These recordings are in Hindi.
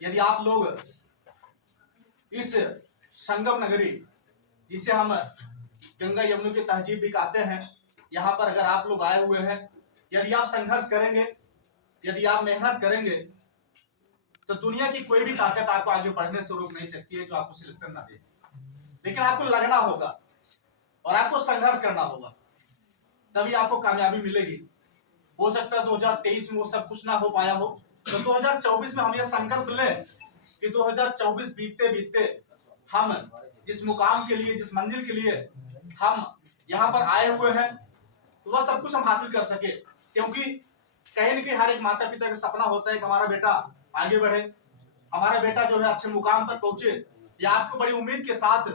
यदि आप लोग इस संगम नगरी, जिसे हम गंगा यमुना की तहजीब भी कहते हैं, यहाँ पर अगर आप लोग आए हुए हैं, यदि आप संघर्ष करेंगे, यदि आप मेहनत करेंगे, तो दुनिया की कोई भी ताकत आपको आगे बढ़ने से रोक नहीं सकती है जो आपको सिलेक्शन ना दे। लेकिन आपको लगना होगा और आपको संघर्ष करना होगा, तभी आपको कामयाबी मिलेगी। हो सकता है 2023 में वो सब कुछ ना हो पाया हो, तो 2024 में हम ये संकल्प लें कि 2024 बीतते बीतते हम जिस मुकाम के लिए, जिस मंजिल के लिए हम यहाँ पर आए हुए हैं, तो वह सब कुछ हम हासिल कर सके। क्योंकि कहीं न कहीं हर एक माता पिता का सपना होता है कि हमारा बेटा आगे बढ़े, हमारा बेटा जो है अच्छे मुकाम पर पहुंचे। या आपको बड़ी उम्मीद के साथ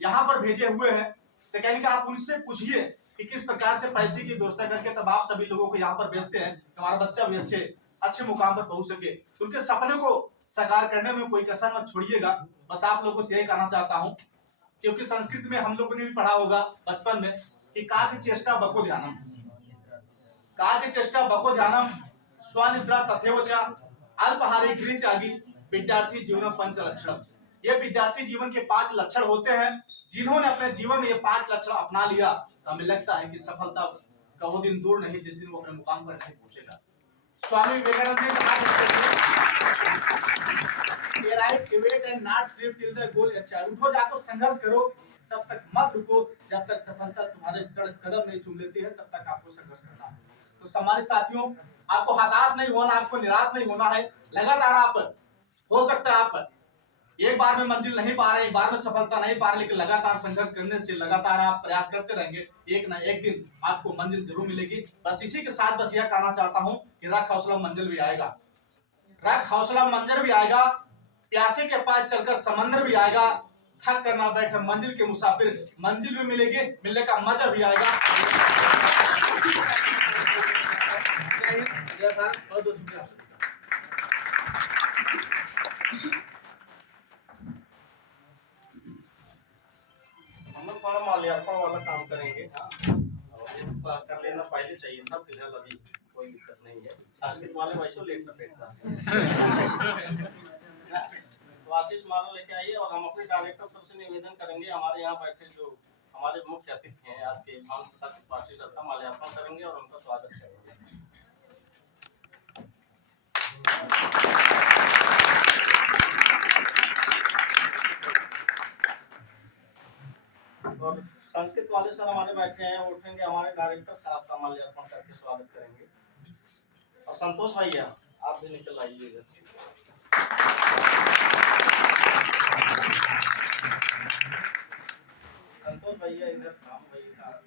यहाँ पर भेजे हुए हैं, तो कहीं कि आप उनसे पूछिए कि किस प्रकार से पैसे की व्यवस्था करके तब आप सभी लोगों को यहाँ पर भेजते हैं कि हमारा बच्चा भी अच्छे मुकाम पर पहुंच सके। उनके सपने को साकार करने में कोई कसर मत छोड़िएगा। बस आप लोगों से यही कहना चाहता हूँ, क्योंकि संस्कृत में हम लोगों ने भी पढ़ा होगा बचपन में कि काक चेष्टा बको ध्यानम, काक चेष्टा बको ध्यानम, स्वनिद्रा तथैव च, अल्पाहारी गृह त्यागी, विद्यार्थी जीवन पंच लक्षण। ये विद्यार्थी जीवन के 5 लक्षण होते हैं। जिन्होंने अपने जीवन में ये 5 लक्षण अपना लिया, तो हमें लगता है कि सफलता का वो दिन दूर नहीं जिस दिन वो अपने मुकाम पर नहीं पहुंचेगा। स्वामी विवेकानंद ने कहा, उठो, जाकर संघर्ष करो, तब तक मत रुको, जब तक सफलता तुम्हारे कदम नहीं चूम लेती है, तब तक आपको संघर्ष करना है। तो सम्मानित साथियों, आपको हताश नहीं होना, आपको निराश नहीं होना है। लगातार आप, हो सकता है आप एक बार में मंजिल नहीं पा रहे, एक बार में सफलता नहीं पा रहे, लेकिन लगातार संघर्ष करने से, लगातार आप प्रयास करते रहेंगे, एक ना एक दिन आपको मंजिल जरूर मिलेगी। बस इसी के साथ बस यह कहना चाहता हूं कि रख हौसला, मंजिल भी आएगा। रख हौसला, मंजिल भी आएगा। प्यासे के पास चलकर समंदर भी आएगा। थक कर ना बैठे मंजिल के मुसाफिर, मंजिल भी मिलेगी, मिलने का मजा भी आएगा। बहुत बहुत शुक्रिया। हम लोग थोड़ा माल्यार्पण वाला काम करेंगे। हाँ, कर लेना पहले चाहिए था, फिलहाल अभी कोई दिक्कत नहीं है। संस्कृत वाले वैसे लेट लपेटता है। तो आशीष माला लेके आइए और हम अपने डायरेक्टर सर से निवेदन करेंगे, हमारे यहाँ बैठे जो हमारे मुख्य अतिथि हैं आज के, भानु प्रताप आशीष सर का माल्यार्पण करेंगे और उनका स्वागत करेंगे। और संस्कृत वाले सर हमारे बैठे हैं, उठेंगे, हमारे डायरेक्टर साहब का माल्यार्पण करके स्वागत करेंगे। और संतोष भैया आप भी निकल आइए। संतोष भैया इधर, राम भैया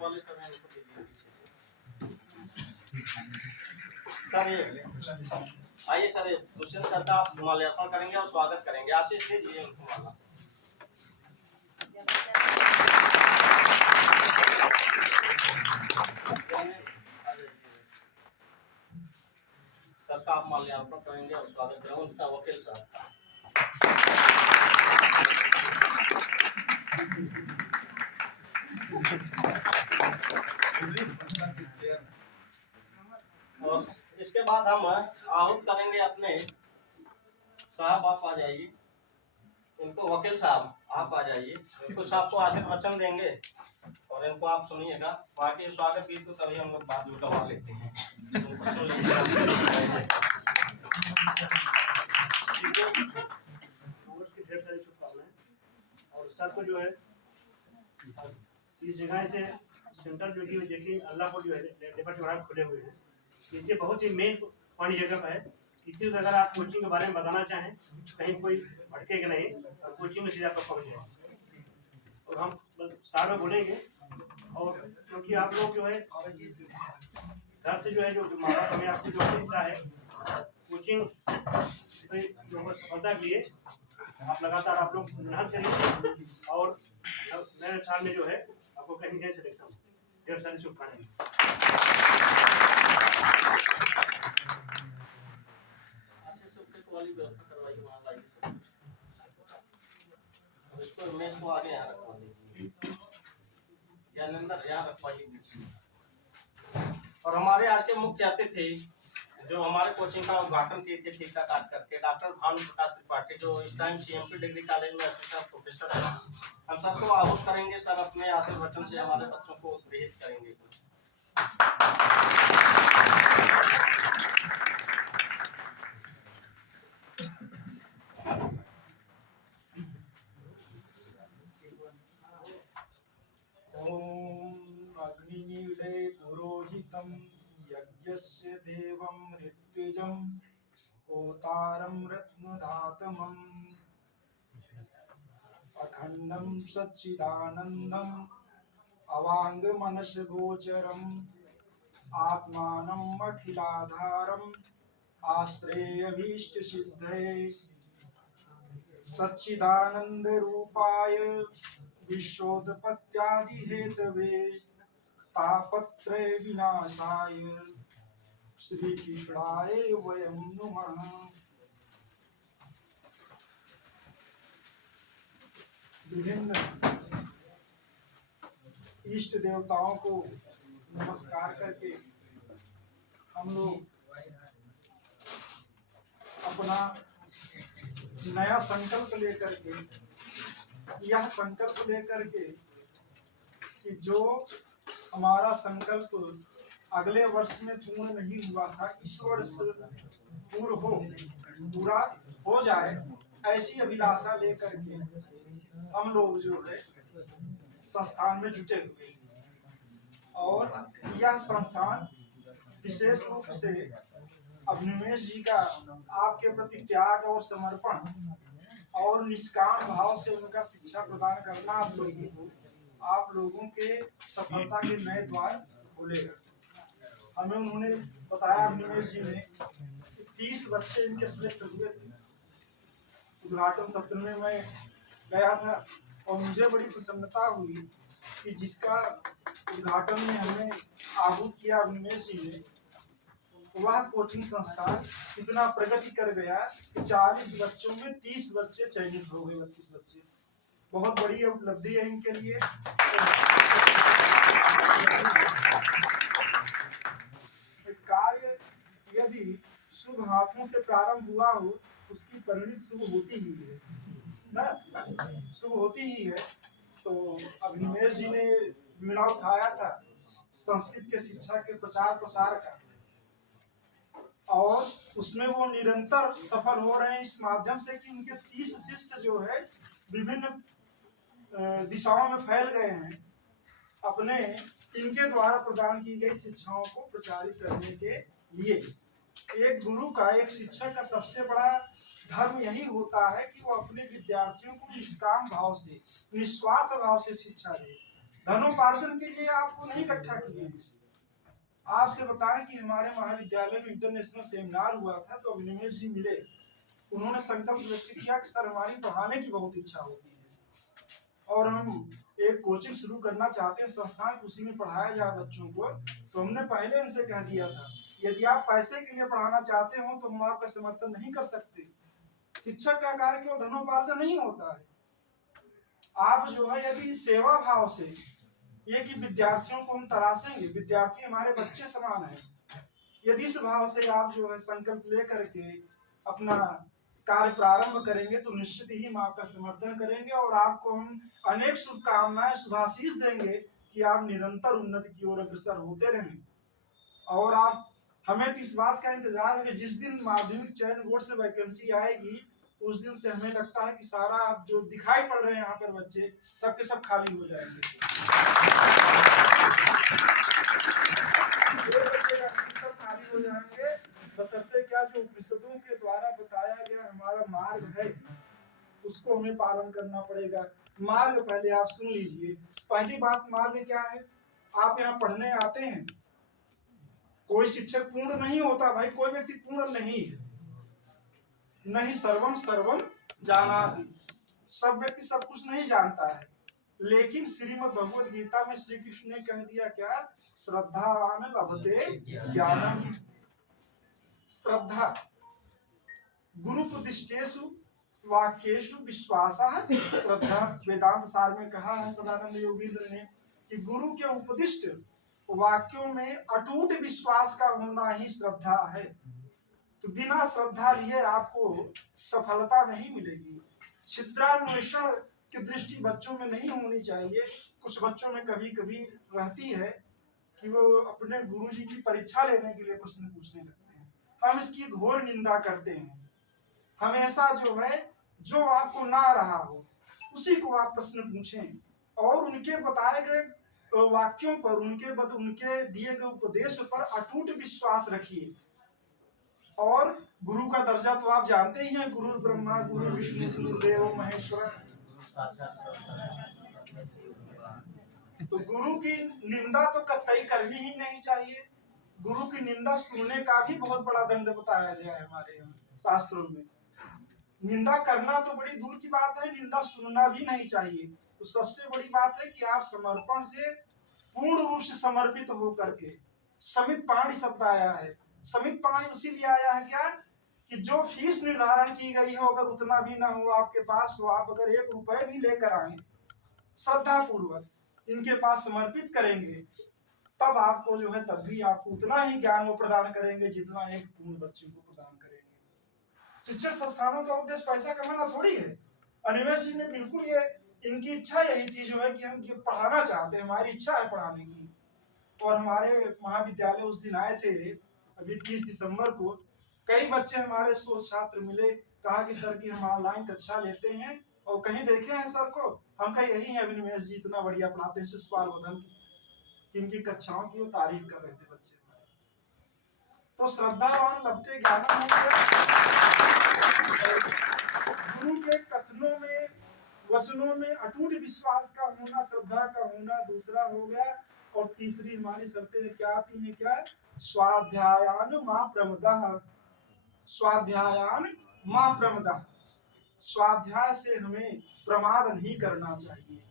वाले सर हैं, उनको दीजिए सर। ये आइए सर, दुष्यंत सर का आप माल्यार्पण करेंगे और स्वागत करेंगे। आशीष दीजिए उनको माला। सर का आप माल्यार्पण करेंगे और स्वागत करेंगे उनका वकील साहब का। और इसके बाद हम आहूत करेंगे अपने साहब, आप आ जाइए। इनको वकील साहब आप आ जाइए, कुछ आपको आशीर्वचन देंगे और इनको आप सुनिएगा। बाकी स्वागत गीत तो तभी हम लोग बाद में गवा लेते हैं। ढेर सारी शुभकामनाएं। और सर को जो है इस जगह से सेंटर जो कि देखिए अल्लाह को जो है लेबर चौराहे खुले हुए हैं, इसलिए बहुत ही मेन वाली जगह पर है। इसी अगर आप कोचिंग के बारे में बताना चाहें, कहीं कोई भटकेगा नहीं और कोचिंग में सीधा पर पहुँच जाए। और हम साथ में बोलेंगे, और क्योंकि आप लोग जो है घर से जो है, जो माँ बाप हमें आपको जो शिक्षा है, कोचिंग जो सफलता के लिए आप लगातार आप लोग मेहनत करिए और नए साल में जो है आपको कहीं कहीं सिलेक्शन। ढेर सारी शुभकामनाएं। वाली व्यवस्था करवाइए, वहाँ लाइए इसको, मेज को आगे यहाँ रखवा दीजिए। ज्ञानेंद्र यहाँ रखवाइए बीच में। और हमारे आज के मुख्य अतिथि जो हमारे कोचिंग का उद्घाटन किए थे ठीक ठाक आज करके डॉक्टर भानु प्रकाश त्रिपाठी, जो इस टाइम CMP डिग्री कॉलेज में असिस्टेंट प्रोफेसर है। हम सबको आहुत करेंगे, सर अपने आशीर्वचन वचन से हमारे बच्चों को उत्प्रेरित करेंगे कुछ। अग्निमीडे पुरोहितं यज्ञस्य देवं ऋत्विजं होतारं रत्नधातमम् अखण्डं सच्चिदानन्दम् अवाङ्गमनसगोचरम् आत्मानम् अखिलाधारम् आश्रेयभीष्टसिद्धये सच्चिदानन्दरूपाय विश्वोत्पत्त्यादिहेतवे तापत्रय विनाशाय श्रीकृष्णाय वयं नुमः। विभिन्न इष्ट देवताओं को नमस्कार करके हम लोग अपना नया संकल्प लेकर के, यह संकल्प लेकर के कि जो हमारा संकल्प अगले वर्ष में पूर्ण नहीं हुआ था, इस वर्ष पूरा हो जाए, ऐसी अभिलाषा लेकर के हम लोग जो है संस्थान में जुटे हुए। और यह संस्थान विशेष रूप से अभिनिवेश जी का आपके प्रति त्याग और समर्पण और निष्काम भाव से उनका शिक्षा प्रदान करना आप लोगों के सफलता के नए द्वार खोलेगा। हमें उन्होंने बताया अभिनिवेश जी ने 30 बच्चे इनके सिलेक्ट हुए थे। उद्घाटन सत्र में मैं गया था और मुझे बड़ी प्रसन्नता हुई कि जिसका उद्घाटन में हमें आहूत किया अभिनिवेश जी ने, वह कोचिंग संस्थान इतना प्रगति कर गया कि 40 बच्चों में 30 बच्चे चयनित हो गए, 32 बच्चे। बहुत बड़ी उपलब्धि है इनके लिए। कार्य यदि शुभ हाथों से प्रारंभ हुआ हो, उसकी परिणति शुभ होती ही है ना, शुभ होती ही है। तो अभिनिवेश जी ने बीड़ा उठाया था संस्कृत के शिक्षा के प्रचार प्रसार का, और उसमें वो निरंतर सफल हो रहे हैं इस माध्यम से कि उनके 30 शिष्य जो है विभिन्न दिशाओं में फैल गए हैं, अपने इनके द्वारा प्रदान की गई शिक्षाओं को प्रचारित करने के लिए। एक गुरु का, एक शिक्षक का सबसे बड़ा धर्म यही होता है कि वो अपने विद्यार्थियों को निष्काम भाव से, निस्वार्थ भाव से शिक्षा दे। धनोपार्जन के लिए आपको नहीं इकट्ठा किए। आपसे बताएं कि हमारे महाविद्यालय में इंटरनेशनल सेमिनार हुआ था, तो अभिनिवेश जी मिले। उन्होंने संकल्प व्यक्त किया कि सर हमारी पढ़ाने की बहुत इच्छा होती है और हम एक कोचिंग शुरू करना चाहते हैं, संस्थान उसी में पढ़ाया जाए बच्चों को। तो हमने पहले उनसे कह दिया था, यदि आप पैसे के लिए पढ़ाना चाहते हो तो हम आपका समर्थन नहीं कर सकते। शिक्षक का कार्य केवल धनोपार्जन नहीं होता है। आप जो है यदि सेवा भाव से, ये कि विद्यार्थियों को हम तराशेंगे, विद्यार्थी हमारे बच्चे समान हैं, यदि इस भाव से आप जो है संकल्प लेकर के अपना कार्य प्रारंभ करेंगे तो निश्चित ही हम आपका समर्थन करेंगे और आपको हम अनेक शुभकामनाएं, शुभाशीष देंगे कि आप निरंतर उन्नति की ओर अग्रसर होते रहें। और आप हमें तो इस बात का इंतजार है कि जिस दिन माध्यमिक चयन बोर्ड से वैकेंसी आएगी, उस दिन से हमें लगता है कि सारा आप जो दिखाई पड़ रहे हैं यहाँ पर बच्चे, सबके सब खाली हो जाएंगे। सब खाली हो जाएंगे, बशर्ते क्या जो उपनिषदों के द्वारा बताया गया हमारा मार्ग है, उसको हमें पालन करना पड़ेगा। मार्ग पहले आप सुन लीजिए। पहली बात, मार्ग क्या है? आप यहाँ पढ़ने आते हैं, कोई शिक्षक पूर्ण नहीं होता भाई, कोई व्यक्ति पूर्ण नहीं है। नहीं सर्वम सर्वम जानाति, सब व्यक्ति सब कुछ नहीं जानता है। लेकिन श्रीमद् भगवद गीता में श्री कृष्ण ने कह दिया क्या? श्रद्धावान लभते ज्ञानम। श्रद्धा, गुरुपदिष्टेषु वाक्येषु विश्वासः श्रद्धा। वेदांत सार में कहा है सदानंद योगींद्र ने कि गुरु के उपदिष्ट वाक्यों में अटूट विश्वास का होना ही श्रद्धा है। तो बिना श्रद्धा लिए आपको सफलता नहीं मिलेगी। छिद्रान्वेषण की दृष्टि बच्चों में नहीं होनी चाहिए। कुछ बच्चों में कभी कभी रहती है कि वो अपने गुरुजी की परीक्षा लेने के लिए प्रश्न पूछने लगते हैं। हम इसकी घोर निंदा करते हैं। हमेशा जो है, जो आपको ना रहा हो उसी को आप प्रश्न पूछें और उनके बताए गए वाक्यों पर, उनके दिए गए उपदेश पर अटूट विश्वास रखिए। और गुरु का दर्जा तो आप जानते ही हैं, गुरु ब्रह्मा गुरु विष्णु गुरुदेव महेश्वर। तो गुरु की निंदा तो कतई करनी ही नहीं चाहिए। गुरु की निंदा सुनने का भी बहुत बड़ा दंड बताया गया है हमारे शास्त्रों में। निंदा करना तो बड़ी दूर की बात है, निंदा सुनना भी नहीं चाहिए। तो सबसे बड़ी बात है कि आप समर्पण से, पूर्ण रूप से समर्पित होकर के, समित पाणी शब्द आया है। समित पाणी इसीलिए आया है क्या, कि जो फीस निर्धारण की गई हो, अगर उतना भी ना हो आपके पास, तो आप अगर 1 रुपए भी लेकर आए, श्रद्धा पूर्वक इनके पास समर्पित करेंगे, तब आपको जो है, तब भी आपको उतना ही ज्ञान वो प्रदान करेंगे जितना एक पूर्ण बच्चे को प्रदान करेंगे। शिक्षण संस्थानों का उद्देश्य पैसा कमाना थोड़ी है। अनिमेष जी ने बिल्कुल ये, इनकी इच्छा यही थी जो है कि हम ये पढ़ाना चाहते हैं, हमारी इच्छा है पढ़ाने की। और हमारे महाविद्यालय उस दिन आए थे, अभी 30 दिसंबर को, कई बच्चे हमारे शोध छात्र मिले, कहा कि सर की हम ऑनलाइन कक्षा लेते हैं और कहीं देखे हैं सर को। हम कहीं यही है, अनिमेष जी इतना बढ़िया पढ़ाते हैं, शिशुपाल वर्धन की इनकी कक्षाओं की वो तारीफ कर रहे थे बच्चे। तो श्रद्धावान लभते ज्ञानम। गुरु के कथनों में, वचनों में अटूट विश्वास का होना, श्रद्धा का होना दूसरा हो गया। और तीसरी हमारी शर्तें क्या आती हैं, क्या, स्वाध्यायान मां प्रमदः। स्वाध्यायान मां प्रमदः, स्वाध्याय से हमें प्रमाद नहीं करना चाहिए।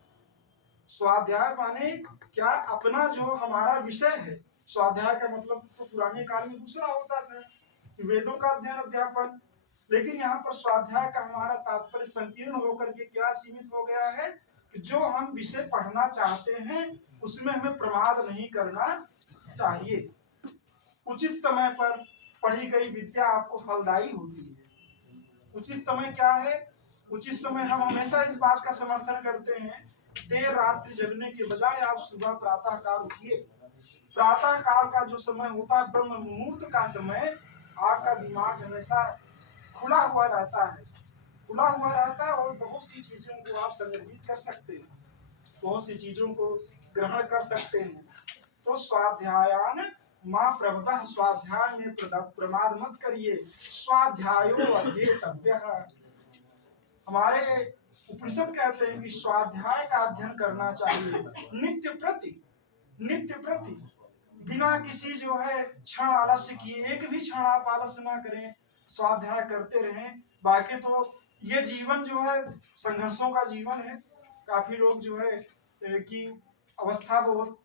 स्वाध्याय माने क्या, अपना जो हमारा विषय है, स्वाध्याय का मतलब तो पुराने काल में दूसरा होता था, वेदों का अध्ययन अध्यापन। लेकिन यहाँ पर स्वाध्याय का हमारा तात्पर्य संकीर्ण होकर के क्या सीमित हो गया है, कि जो हम विषय पढ़ना चाहते हैं उसमें हमें प्रमाद नहीं करना चाहिए। उचित समय पर पढ़ी गई विद्या आपको फलदायी होती है। उचित समय क्या है, उचित समय हम हमेशा इस बात का समर्थन करते हैं, देर रात्रि जगने के बजाय आप सुबह प्रातः काल उठिए। प्रातः काल का जो समय होता है, ब्रह्म मुहूर्त का समय, आपका दिमाग हमेशा खुला हुआ रहता है, खुला हुआ रहता है और बहुत सी चीजों को आप संग्रहित कर सकते हैं, बहुत सी चीजों को ग्रहण कर सकते हैं। तो स्वाध्यायान मां प्रमदः, स्वाध्याय में प्रमाद मत करिए। स्वाध्यायो अध्येतव्यः, हमारे उपनिषद कहते हैं कि स्वाध्याय का अध्ययन करना चाहिए नित्य प्रति, नित्य प्रति, बिना किसी जो है क्षण आलस्य किए। एक भी क्षण आप आलस्य ना करें, स्वाध्याय करते रहें। बाकी तो ये जीवन जो है संघर्षों का जीवन है। काफी लोग जो है कि अवस्था बहुत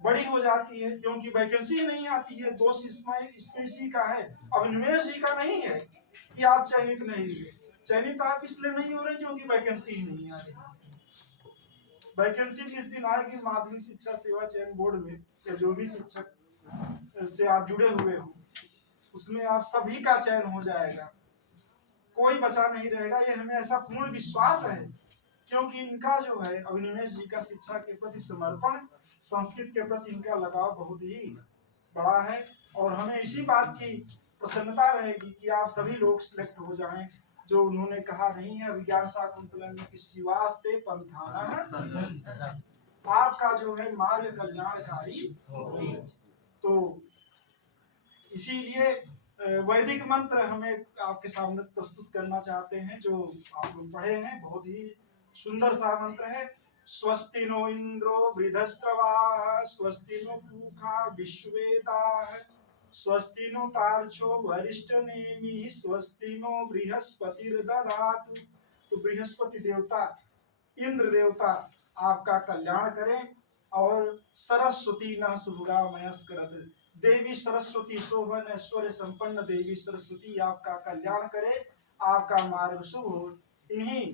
बड़ी हो जाती है क्योंकि वैकेंसी नहीं आती है। दोष इसमें इसी का है, अब अनिमेष जी का नहीं है कि आप चयनित नहीं हुए। चयनित आप इसलिए नहीं हो रहे क्योंकि वैकेंसी ही नहीं आ रही। वैकेंसी जिस दिन आएगी माध्यमिक शिक्षा सेवा चयन बोर्ड में, या जो भी शिक्षक से आप जुड़े हुए हो, उसमें आप सभी का चयन हो जाएगा, कोई बचा नहीं रहेगा। ये हमें ऐसा पूर्ण विश्वास है क्योंकि इनका जो है, अनिमेष जी का शिक्षा के प्रति समर्पण, संस्कृत के प्रति इनका लगाव बहुत ही बड़ा है। और हमें इसी बात की प्रसन्नता रहेगी कि आप सभी लोग सिलेक्ट हो जाएं, जो उन्होंने कहा नहीं है विज्ञान शाकुंतलम में कि शिवास्ते पंथाना, आपका जो है मार्ग कल्याणकारी। तो इसीलिए वैदिक मंत्र हमें आपके सामने प्रस्तुत करना चाहते हैं, जो आप लोग पढ़े हैं। बहुत ही सुंदर सा मंत्र है। स्वस्ति नो इंद्रो वृद्धस्रवाः, स्वस्ति नो पूषा विश्ववेदाः, स्वस्ति नो तार्क्ष्यो वरिष्ठनेमिः, स्वस्ति नो बृहस्पतिर्दधातु। तो बृहस्पति देवता, इंद्र देवता आपका कल्याण करें। और सरस्वती न शुभगामयस्करत्, देवी सरस्वती शोभन ऐश्वर्य संपन्न देवी सरस्वती आपका कल्याण करे, आपका मार्ग शुभ हो। इन्हीं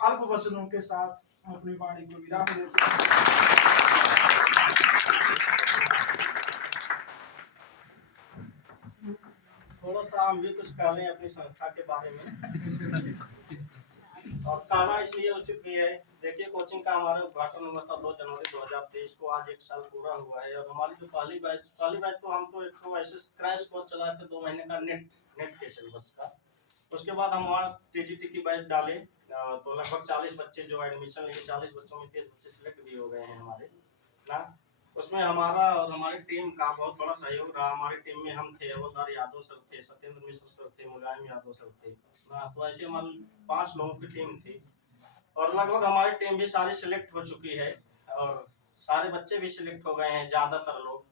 अल्प वचनों के साथ हम अपनी वाणी को विराम देते हैं। थोड़ा सा हम भी कुछ कह लें अपनी संस्था के बारे में। और कहना इसलिए उचित भी है, देखिए कोचिंग का हमारा उद्घाटन हुआ था 2 जनवरी 2023 को, आज 1 साल पूरा हुआ है। और हमारी जो पहली बैच तो हम तो एक तो ऐसे क्रैश कोर्स चलाए थे 2 महीने का नेट के सिलेबस का। उसके बाद हम वहाँ टीजीटी की बैच डाले, तो लगभग 40 बच्चे जो एडमिशन लिए, 40 बच्चों में 30 बच्चे सिलेक्ट भी हो गए हैं हमारे ना। उसमें हमारा और हमारी टीम का बहुत बड़ा सहयोग रहा। हमारी टीम में हम थे, हवलदार यादव सर थे, सत्येंद्र मिश्र सर थे, मुलायम यादव सर थे ना। तो ऐसे हमारी 5 लोगों की टीम थी और लगभग हमारी टीम भी सारी सिलेक्ट हो चुकी है और सारे बच्चे भी सिलेक्ट हो गए हैं ज़्यादातर लोग।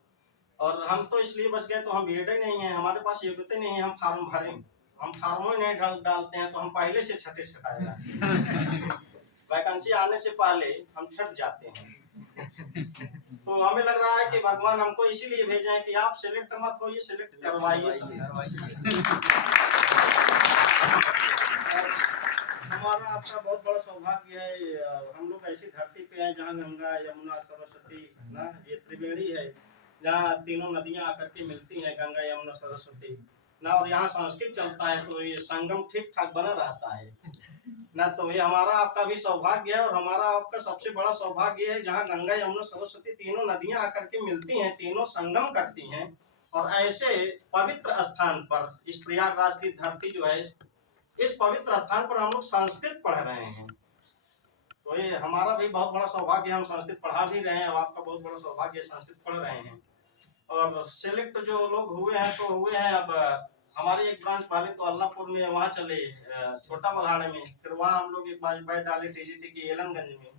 और हम तो इसलिए बच गए, तो हम बीएड ही नहीं है, हमारे पास योग्यता नहीं है, हम फार्म भरें, हम फार्मों ही नहीं डालते हैं, तो हम पहले से छठे छठाएगा वैकेंसी आने से पहले हम छट जाते हैं। तो हमें लग रहा है कि भगवान हमको इसीलिए भेजे हैं कि आप सिलेक्ट मत होइए, सिलेक्ट करवाइए। हमारा आपका बहुत बड़ा सौभाग्य है, हम लोग ऐसी धरती पे हैं जहाँ गंगा यमुना सरस्वती ना, ये त्रिवेणी है, जहाँ तीनों नदियाँ आकर के मिलती हैं, गंगा यमुना सरस्वती ना। और यहाँ संस्कृत चलता है, तो ये संगम ठीक ठाक बना रहता है ना। तो ये हमारा आपका भी सौभाग्य है और हमारा आपका सबसे बड़ा सौभाग्य है, जहाँ गंगा यमुना सरस्वती तीनों नदियाँ आकर के मिलती हैं, तीनों संगम करती हैं। और ऐसे पवित्र स्थान पर, इस प्रयागराज की धरती जो है, इस पवित्र स्थान पर हम लोग संस्कृत पढ़ रहे हैं। तो ये हमारा भी बहुत बड़ा सौभाग्य है, हम संस्कृत पढ़ा भी रहे हैं और आपका बहुत बड़ा सौभाग्य है, संस्कृत पढ़ रहे हैं। और सिलेक्ट जो लोग हुए हैं तो हुए हैं। अब हमारी एक ब्रांच पहले तो अल्लाहपुर में वहाँ चले, छोटा बल्हाड़े में, फिर वहाँ हम लोग एक बैच डाले टीजीटी की एलनगंज में।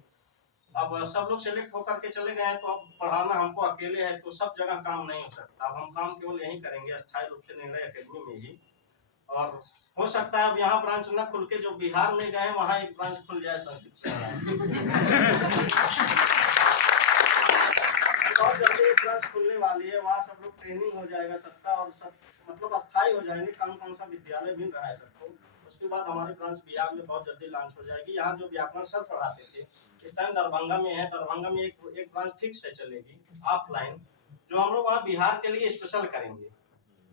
अब सब लोग सिलेक्ट होकर के चले गए हैं, तो अब पढ़ाना हमको अकेले है, तो सब जगह काम नहीं हो सकता। अब हम काम केवल यहीं करेंगे, अस्थायी रूप से निर्णय अकेडमी में ही। और हो सकता है अब यहाँ ब्रांच न खुल के जो बिहार में गए वहाँ एक ब्रांच खुल जाए संस्कृत। बहुत जल्दी एक ब्रांच खुलने वाली है, वहाँ सब लोग ट्रेनिंग हो जाएगा सबका, और सब मतलब अस्थायी हो जाएंगे। कौन सा विद्यालय मिल रहा है सबको। उसके बाद हमारी ब्रांच बिहार में बहुत जल्दी लॉन्च हो जाएगी। यहाँ जो व्याकरण सर पढ़ाते थे इस टाइम दरभंगा में है, दरभंगा में एक ब्रांच फिक्स है चलेगी ऑफलाइन, जो हम लोग वहाँ बिहार के लिए स्पेशल करेंगे।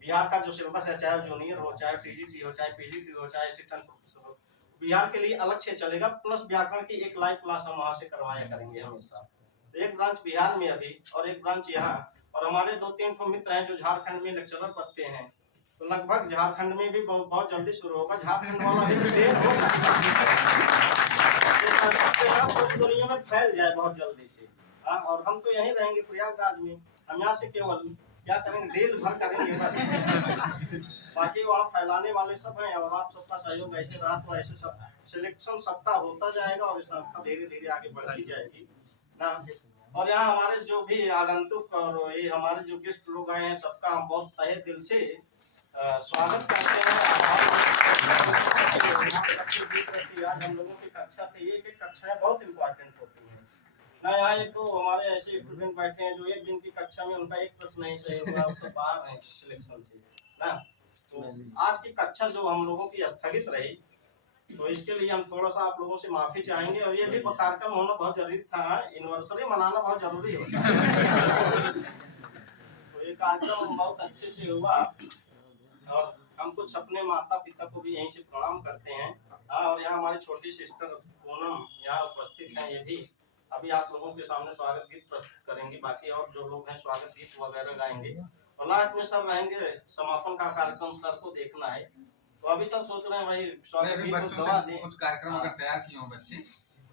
बिहार का जो सिलेबस है, चाहे जूनियर हो, चाहे टीजीटी हो, चाहे पीजीटी हो, चाहे असिस्टेंट प्रोफेसर हो, बिहार के लिए अलग से चलेगा। प्लस व्याकरण की एक लाइव क्लास हम वहाँ से करवाया करेंगे हमेशा। तो एक ब्रांच बिहार में अभी और एक ब्रांच यहाँ। और हमारे 2-3 मित्र हैं जो झारखंड में लेक्चरर पद पे हैं, तो लगभग झारखंड में भी बहुत जल्दी शुरू होगा। झारखंड वाला भी देर हो सकता है, पूरी दुनिया में फैल जाए बहुत जल्दी से। और हम तो यहीं रहेंगे प्रयागराज में, हम यहाँ से केवल क्या करेंगे, ड्रिल भर करेंगे बस। बाकी वहाँ फैलाने वाले सब हैं, और आप सबका सहयोग ऐसे रहा तो ऐसे सब सिलेक्शन सबका होता जाएगा और संस्था धीरे धीरे आगे बढ़ती जाएगी ना। और यहाँ हमारे जो भी आगंतुक और ये हमारे जो गेस्ट लोग आए हैं, सबका हम बहुत तहे दिल से स्वागत करते हैं। आज हम लोगों की कक्षा थी, एक कक्षाएं बहुत इम्पोर्टेंट होती हैं ना। यहाँ एक तो हमारे ऐसे स्टूडेंट बैठे हैं जो एक दिन की कक्षा में उनका एक प्रश्न नहीं सही हुआ, वो सब बाहर हैं सिलेक्शन से ना। तो आज की कक्षा जो हम लोगों की स्थगित रही, तो इसके लिए हम थोड़ा सा आप लोगों से माफी चाहेंगे। और ये भी कार्यक्रम होना बहुत जरूरी था, एनिवर्सरी मनाना बहुत जरूरी होता है। तो ये कार्यक्रम बहुत अच्छे से हुआ और हम कुछ अपने माता पिता को भी यहीं से प्रणाम करते हैं। और यहाँ हमारी छोटी सिस्टर पूनम यहाँ उपस्थित हैं, ये भी अभी आप लोगों के सामने स्वागत गीत प्रस्तुत करेंगे। बाकी और जो लोग हैं स्वागत गीत वगैरह गाएंगे और लास्ट में सर रहेंगे, समापन का कार्यक्रम सर को देखना है। तो अभी सब सोच रहे हैं भाई स्वागत गीत गवा दें, कुछ कार्यक्रम अगर तैयार किए हो बच्चे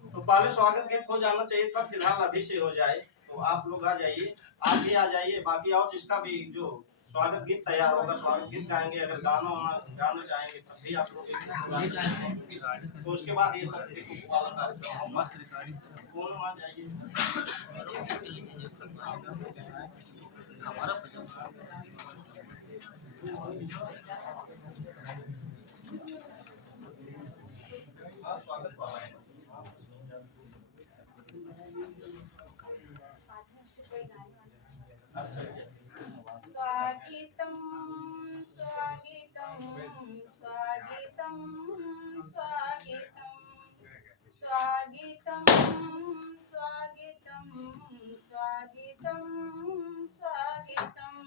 तो पहले स्वागत गीत हो जाना चाहिए था, फिलहाल अभी से हो जाए। तो आप लोग आ जाइए, आप भी आ जाइए। बाकी और जिसका भी जो स्वागत गीत तैयार होगा स्वागत गीत गाएंगे। अगर गाना चाहेंगे तब भी आप लोग। तो उसके बाद ये सब वाला कार्यक्रम कौन आ जाइए। स्वागत वाला है। स्वागतम स्वागतम स्वागतम स्वागतम स्वागतं स्वागतं स्वागतं स्वागतं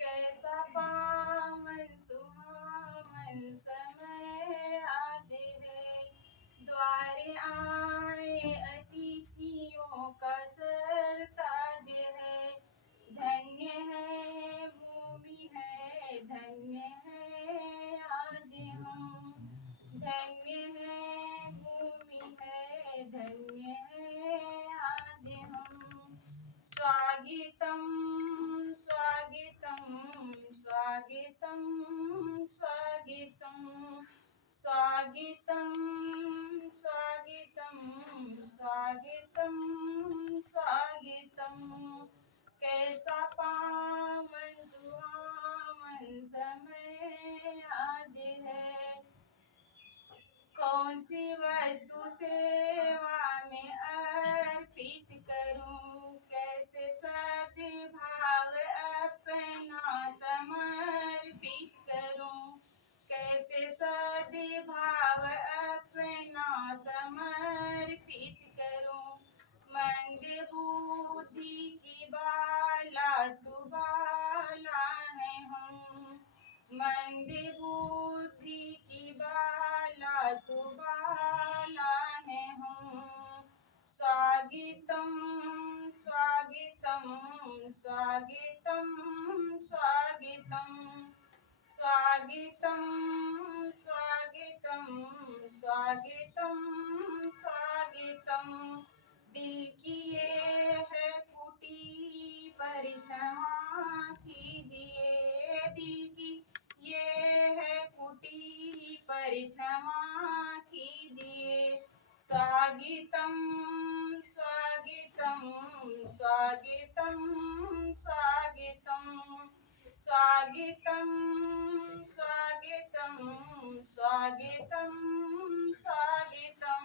कैसा पावन सुहावन समय आज है द्वारे आए अतिथियों का सरताज है धन्य है भूमि है धन्य है आज हम धन्य है भूमि है धन्य है आज हम स्वागतं स्वागतं स्वागतं स्वागतं स्वागतं स्वागतं स्वागतं स्वागतं कैसा पावन सुहावन समय आज है कौन सी वस्तु सेवा में अर्पित करूं कैसे सद्भाव अपना समर्पित करूं कैसे सद्भाव अपना समर्पित करूं मंद बुद्धि की बाला सुबाला है हम मंद बुद्धि की बाला सुबाला है हम स्वागतं स्वागतं स्वागतं स्वागतं स्वागतं स्वागतं स्वागतं स्वागतं दिल की ये है कुटी पर क्षमा कीजिए दिल की ये है कुटी पर क्षमा कीजिए स्वागतं स्वागतं स्वागतं स्वागतं स्वागतं स्वागतं स्वागतं स्वागतं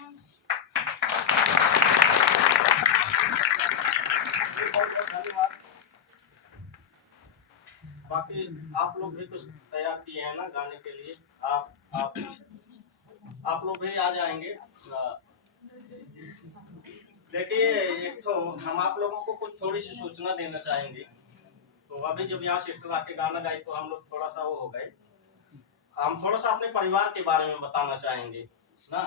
बहुत बहुत धन्यवाद। बाकी आप लोग भी कुछ तैयार किए हैं ना गाने के लिए? आप लोग भी आ जाएंगे। देखिए एक तो हम आप लोगों को कुछ थोड़ी सी सूचना देना चाहेंगे। तो अभी जब यहाँ सिस्टर आके गाना गाई तो हम लोग थोड़ा सा वो हो गए। हम थोड़ा सा अपने परिवार के बारे में बताना चाहेंगे ना।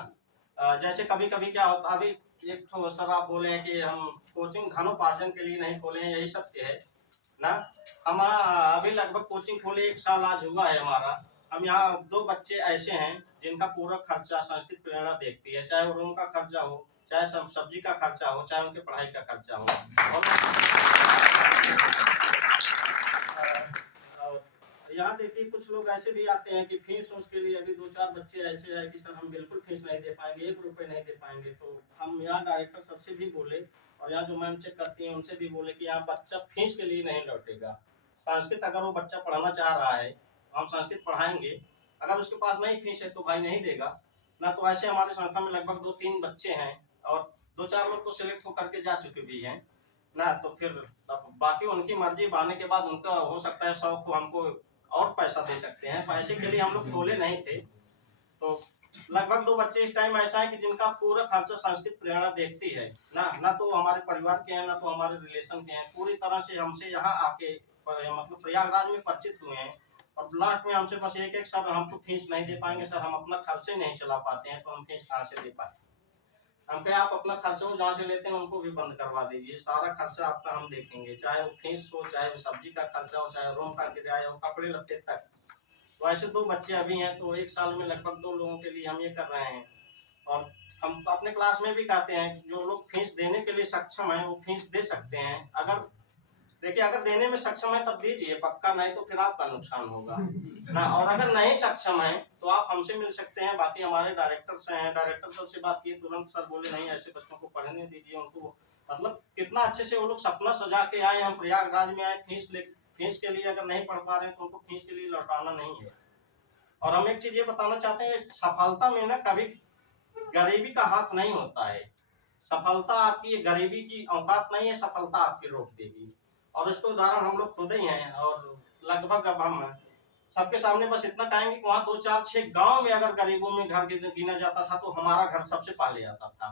जैसे कभी कभी क्या होता, अभी एक तो सर आप बोले हैं कि हम कोचिंग धनोपार्जन के लिए नहीं खोले हैं, यही सत्य है ना। हम अभी लगभग कोचिंग खोले 1 साल आज हुआ है हमारा। हम यहाँ 2 बच्चे ऐसे हैं जिनका पूरा खर्चा संस्कृत प्रेरणा देखती है, चाहे वो रूम का खर्चा हो, चाहे सब्जी का खर्चा हो, चाहे उनके पढ़ाई का खर्चा हो। और यहाँ देखिए कुछ लोग ऐसे भी आते हैं कि फीस उसके लिए अभी 2-4 बच्चे ऐसे हैं कि सर हम बिल्कुल फीस नहीं दे पाएंगे, 1 रुपये नहीं दे पाएंगे। तो हम यहाँ डायरेक्टर सर से भी बोले और यहाँ जो मैम चेक करती हैं उनसे भी बोले कि यहाँ बच्चा फीस के लिए नहीं लौटेगा। संस्कृत अगर वो बच्चा पढ़ाना चाह रहा है हम संस्कृत पढ़ाएंगे, अगर उसके पास नहीं फीस है तो भाई नहीं देगा ना। तो ऐसे हमारे संस्था में लगभग 2-3 बच्चे हैं और 2-4 लोग तो सिलेक्ट होकर के जा चुके भी हैं ना। तो फिर बाकी उनकी मर्जी आने के बाद उनका हो सकता है शौक को हमको और पैसा दे सकते हैं। पैसे के लिए हम लोग खोले नहीं थे। तो लगभग 2 बच्चे इस टाइम ऐसा है कि जिनका पूरा खर्चा संस्कृत प्रेरणा देखती है ना तो हमारे परिवार के हैं ना तो हमारे रिलेशन के हैं। पूरी तरह से हमसे यहाँ आके मतलब प्रयागराज में परिचित हुए हैं और लास्ट में हमसे बस एक सर हम तो फीस नहीं दे पाएंगे सर, हम अपना खर्चे नहीं चला पाते हैं, तो हम फीस कहाँ से दे पाए। हम कहे आप अपना खर्चा जहाँ से लेते हैं उनको भी बंद करवा दीजिए, सारा खर्चा आपका हम देखेंगे, चाहे वो फीस हो, चाहे वो सब्जी का खर्चा हो, चाहे रूम का किराया हो, कपड़े लत्ते तक। तो ऐसे 2 बच्चे अभी हैं तो 1 साल में लगभग 2 लोगों के लिए हम ये कर रहे हैं। और हम अपने क्लास में भी कहते हैं जो लोग फीस देने के लिए सक्षम है वो फीस दे सकते हैं। अगर देखिए अगर देने में सक्षम है तब दीजिए, पक्का नहीं तो फिर आपका नुकसान होगा ना। और अगर नहीं सक्षम है तो आप हमसे मिल सकते हैं। बाकी हमारे डायरेक्टर से हैं, डायरेक्टर सर से बात की तुरंत सर बोले नहीं ऐसे बच्चों को पढ़ने दीजिए। उनको मतलब कितना अच्छे से वो लोग सपना सजा के आए, हम प्रयागराज में आए फीस के लिए अगर नहीं पढ़ पा रहे हैं तो उनको फीस के लिए लौटाना नहीं है। और हम एक चीज ये बताना चाहते हैं, सफलता में ना कभी गरीबी का हाथ नहीं होता है। सफलता आपकी गरीबी की औकात नहीं है, सफलता आपकी रोक देगी। और उसको उदाहरण हम लोग खुद ही हैं। और लगभग अब हम सबके सामने बस इतना कहेंगे कि वहाँ 2 4 6 गांव में अगर गरीबों में घर गिना जाता था तो हमारा घर सबसे पहले आता था।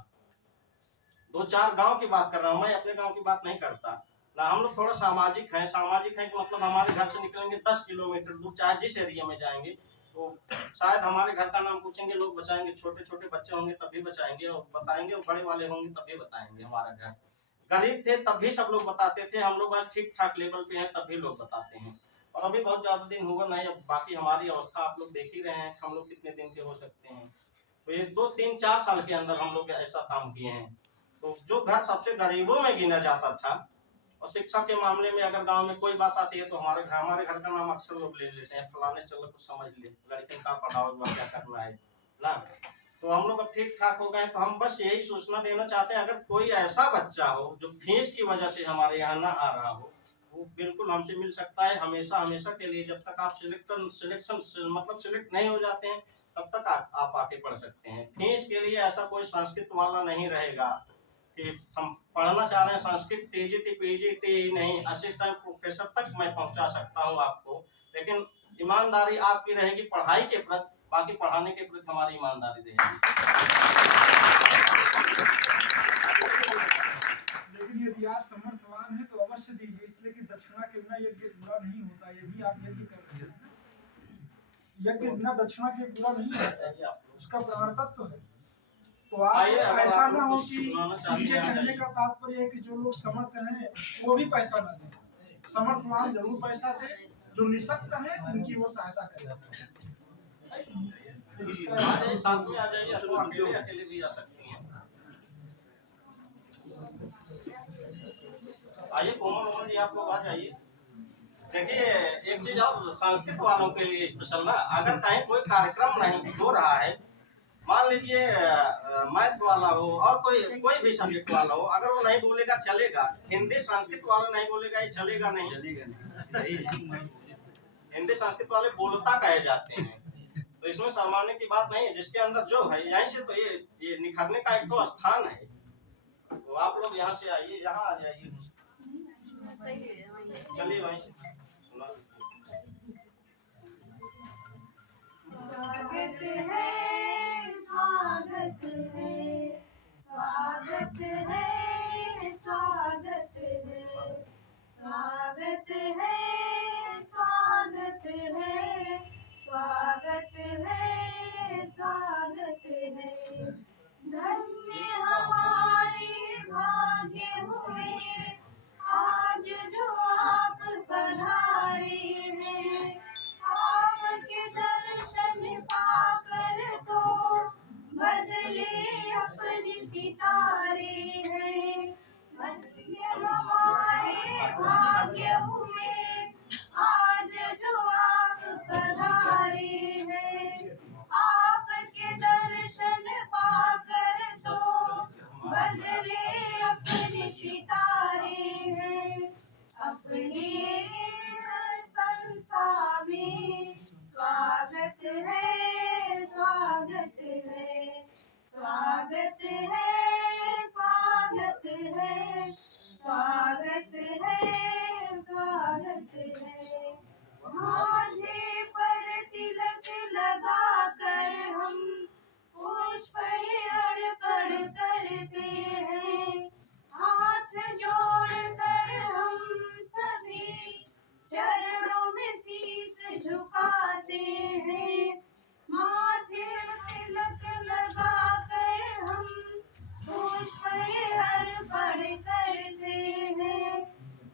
2 4 गांव की बात कर रहा हूँ, मैं अपने गांव की बात नहीं करता ना। हम लोग थोड़ा सामाजिक हैं कि मतलब हमारे घर से निकलेंगे 10 किलोमीटर दूर, चाहे जिस एरिया में जाएंगे तो शायद हमारे घर का नाम पूछेंगे, लोग बचाएंगे, छोटे छोटे बच्चे होंगे तब भी बचाएंगे, और बताएंगे, और बड़े वाले होंगे तब भी बताएंगे हमारा घर। गरीब थे तब भी सब लोग बताते थे, हम लोग आज ठीक ठाक लेवल पे हैं तब भी लोग बताते हैं। और अभी बहुत ज्यादा दिन हुआ नहीं, अब बाकी हमारी अवस्था आप लोग देख ही रहे हैं, हम लोग कितने दिन के हो सकते हैं। तो ये 2 3 4 साल के अंदर हम लोग ऐसा काम किए हैं। तो जो घर सबसे गरीबों में गिना जाता था, और शिक्षा के मामले में अगर गांव में कोई बात आती है तो हमारे घर का नाम अक्सर लोग ले लेते हैं, फलाने चलो कुछ समझ ले, लड़के का पढ़ाओ क्या करना है ना। तो हम लोग अब ठीक ठाक हो गए, तो हम बस यही सूचना देना चाहते हैं, अगर कोई ऐसा बच्चा हो जो फीस की वजह से हमारे यहाँ ना आ रहा हो, वो बिल्कुल हमसे मिल सकता है हमेशा के लिए। जब तक आप सिलेक्ट नहीं हो जाते हैं तब तक आप आके पढ़ सकते हैं। फीस के लिए ऐसा कोई संस्कृत वाला नहीं रहेगा कि हम पढ़ना चाह रहे हैं संस्कृत टीजीटी पीजीटी नहीं, असिस्टेंट प्रोफेसर तक मैं पहुंचा सकता हूं आपको, लेकिन ईमानदारी आपकी रहेगी पढ़ाई के प्रति, बाकी पढ़ाने के प्रति हमारी ईमानदारी रहेगी। लेकिन यदि आप समर्थवान हैं तो अवश्य दीजिए, इसलिए कि दक्षिणा के बिना यज्ञ पूरा नहीं होता। ये भी आप यज्ञ कर रहे हैं, यज्ञ बिना दक्षिणा के पूरा नहीं होता, उसका प्राण तत्व है। तो आप ऐसा ना हो कि उनके कहने का तात्पर्य है कि जो लोग समर्थ हैं वो भी पैसा ना दें। समर्थवान जरूर पैसा दे, जो निशक्त है उनकी वो सहायता करें। साथ में आ जाइए, अकेले भी आ सकती हैं। आइए कोमल जी, आप लोग आ जाइए। देखिए एक चीज और संस्कृत वालों के लिए स्पेशल ना, अगर कहीं कोई कार्यक्रम नहीं हो रहा है, मान लीजिए मैथ वाला हो और कोई भी सब्जेक्ट वाला हो, अगर वो नहीं बोलेगा चलेगा, हिंदी संस्कृत वाला नहीं बोलेगा ये चलेगा नहीं। हिंदी संस्कृत वाले बोलता कहे जाते हैं, तो इसमें शर्माने की बात नहीं है। जिसके अंदर जो है यहीं से तो ये निखरने का एक तो स्थान है। तो आप लोग यहाँ से आइए, यहाँ आ जाइए, चलिए वहीं से। स्वागत है, स्वागत है, स्वागत है, स्वागत है, स्वागत है, स्वागत है, स्वागत है, स्वागत है। धन्य हमारे भाग्य हुए आज जो आप पधारे हैं, आपके दर्शन पाकर तो बदले अपने सितारे हैं। धन्य हमारे भाग्य हुए आज जो आप पधारे हैं, आपके दर्शन पाकर तो बदले अपने सितारे हैं। अपने संस्था में स्वागत है, स्वागत है, स्वागत है, स्वागत है, स्वागत है, स्वागत है। माथे पर तिलक लगाकर हम पुष्प अर्पण करते हैं, हाथ जोड़कर हम सभी चरणों में शीस झुकाते हैं। माथे तिलक लगाकर हम पुष्प अर्पण करते हैं,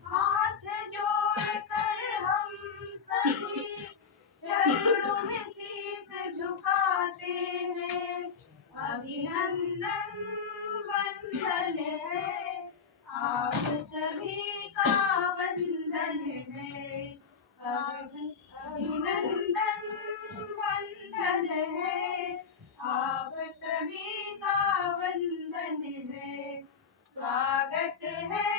हाथ जोड़कर हम सभी चरणों में शीस झुकाते हैं। अभिनंदन वंदन है, आप सभी का वंदन है। अभिनंदन वंदन है, आप सभी का वंदन है। स्वागत है,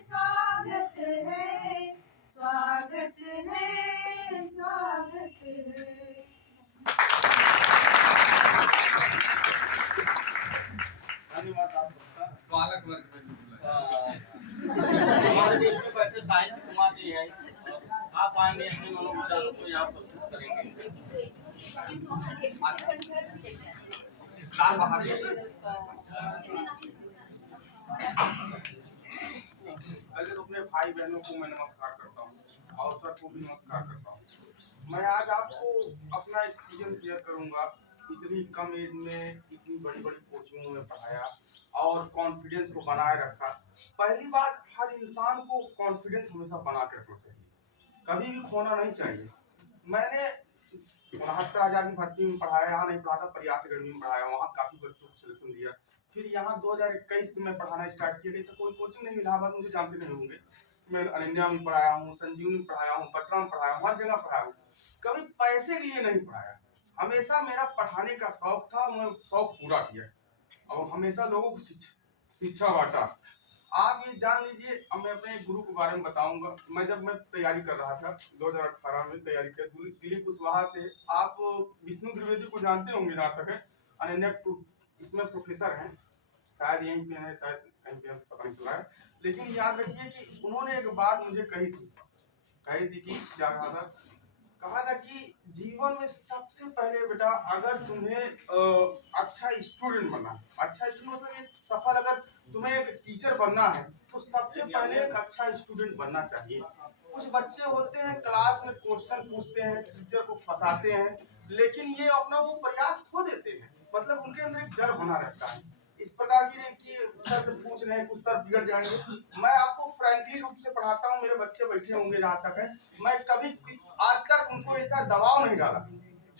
स्वागत है, स्वागत है, स्वागत है। बालक वर्ग में हमारे बीच में बैठे साहित्य कुमार जी हैं, आप आएंगे अपने मनोविचारों को यहाँ प्रस्तुत करेंगे। लाल बहादुर अगर अपने भाई बहनों को मैं नमस्कार करता हूँ और सर को भी नमस्कार करता हूँ। मैं आज आपको अपना एक्सपीरियंस शेयर करूंगा। इतनी कम एज में इतनी बड़ी बड़ी कोचिंगों में पढ़ाया और कॉन्फिडेंस को बनाए रखा। पहली बात, हर इंसान को कॉन्फिडेंस हमेशा बना के रखना चाहिए, कभी भी खोना नहीं चाहिए। मैंने 69,000 की भर्ती में पढ़ाया, यहाँ नहीं पढ़ा था, प्रयास अकेडमी में पढ़ाया, वहाँ काफी बच्चों को सिलेक्शन दिया। फिर यहाँ 2021 से मैं पढ़ाना स्टार्ट किया। ऐसा कोई कोचिंग नहीं, इलाहाबाद मुझे जानते नहीं होंगे। मैं अनन्या में पढ़ाया हूँ, संजीवनी में पढ़ाया हूँ, पटना में पढ़ाया हूँ, हर जगह पढ़ाया हूँ। कभी पैसे के लिए नहीं पढ़ाया, हमेशा मेरा पढ़ाने का शौक था, मैं शौक पूरा किया और हमेशा लोगों को शिक्षा बांटा। आप ये जान लीजिए, अब मैं अपने गुरु के बारे में बताऊंगा। जब मैं तैयारी कर रहा था 2018 में तैयारी किया दिलीप कुशवाहा से। आप विष्णु द्विवेदी को जानते होंगे, जहाँ तक है अनन्या इसमें प्रोफेसर हैं, शायद यहीं पे है, शायद कहीं पे पता नहीं चला है। लेकिन याद रखिए कि उन्होंने एक बात मुझे कही थी कि क्या कहा था कि जीवन में सबसे पहले बेटा, अगर तुम्हें अच्छा स्टूडेंट बनना है, अच्छा स्टूडेंट मतलब एक सफल, अगर तुम्हें एक टीचर बनना है तो सबसे पहले एक अच्छा स्टूडेंट बनना चाहिए। कुछ बच्चे होते हैं क्लास में क्वेश्चन पूछते हैं, टीचर को फंसाते हैं, लेकिन ये अपना वो प्रयास खो देते हैं। मतलब उनके अंदर एक डर बना रहता है इस प्रकार की कि सर से पूछ रहे हैं, कुछ सर बिगड़ जाएंगे। मैं आपको फ्रैंकली रूप से पढ़ाता हूँ, मेरे बच्चे बैठे होंगे जहाँ तक है, मैं कभी आज तक उनको ऐसा दबाव नहीं डाला।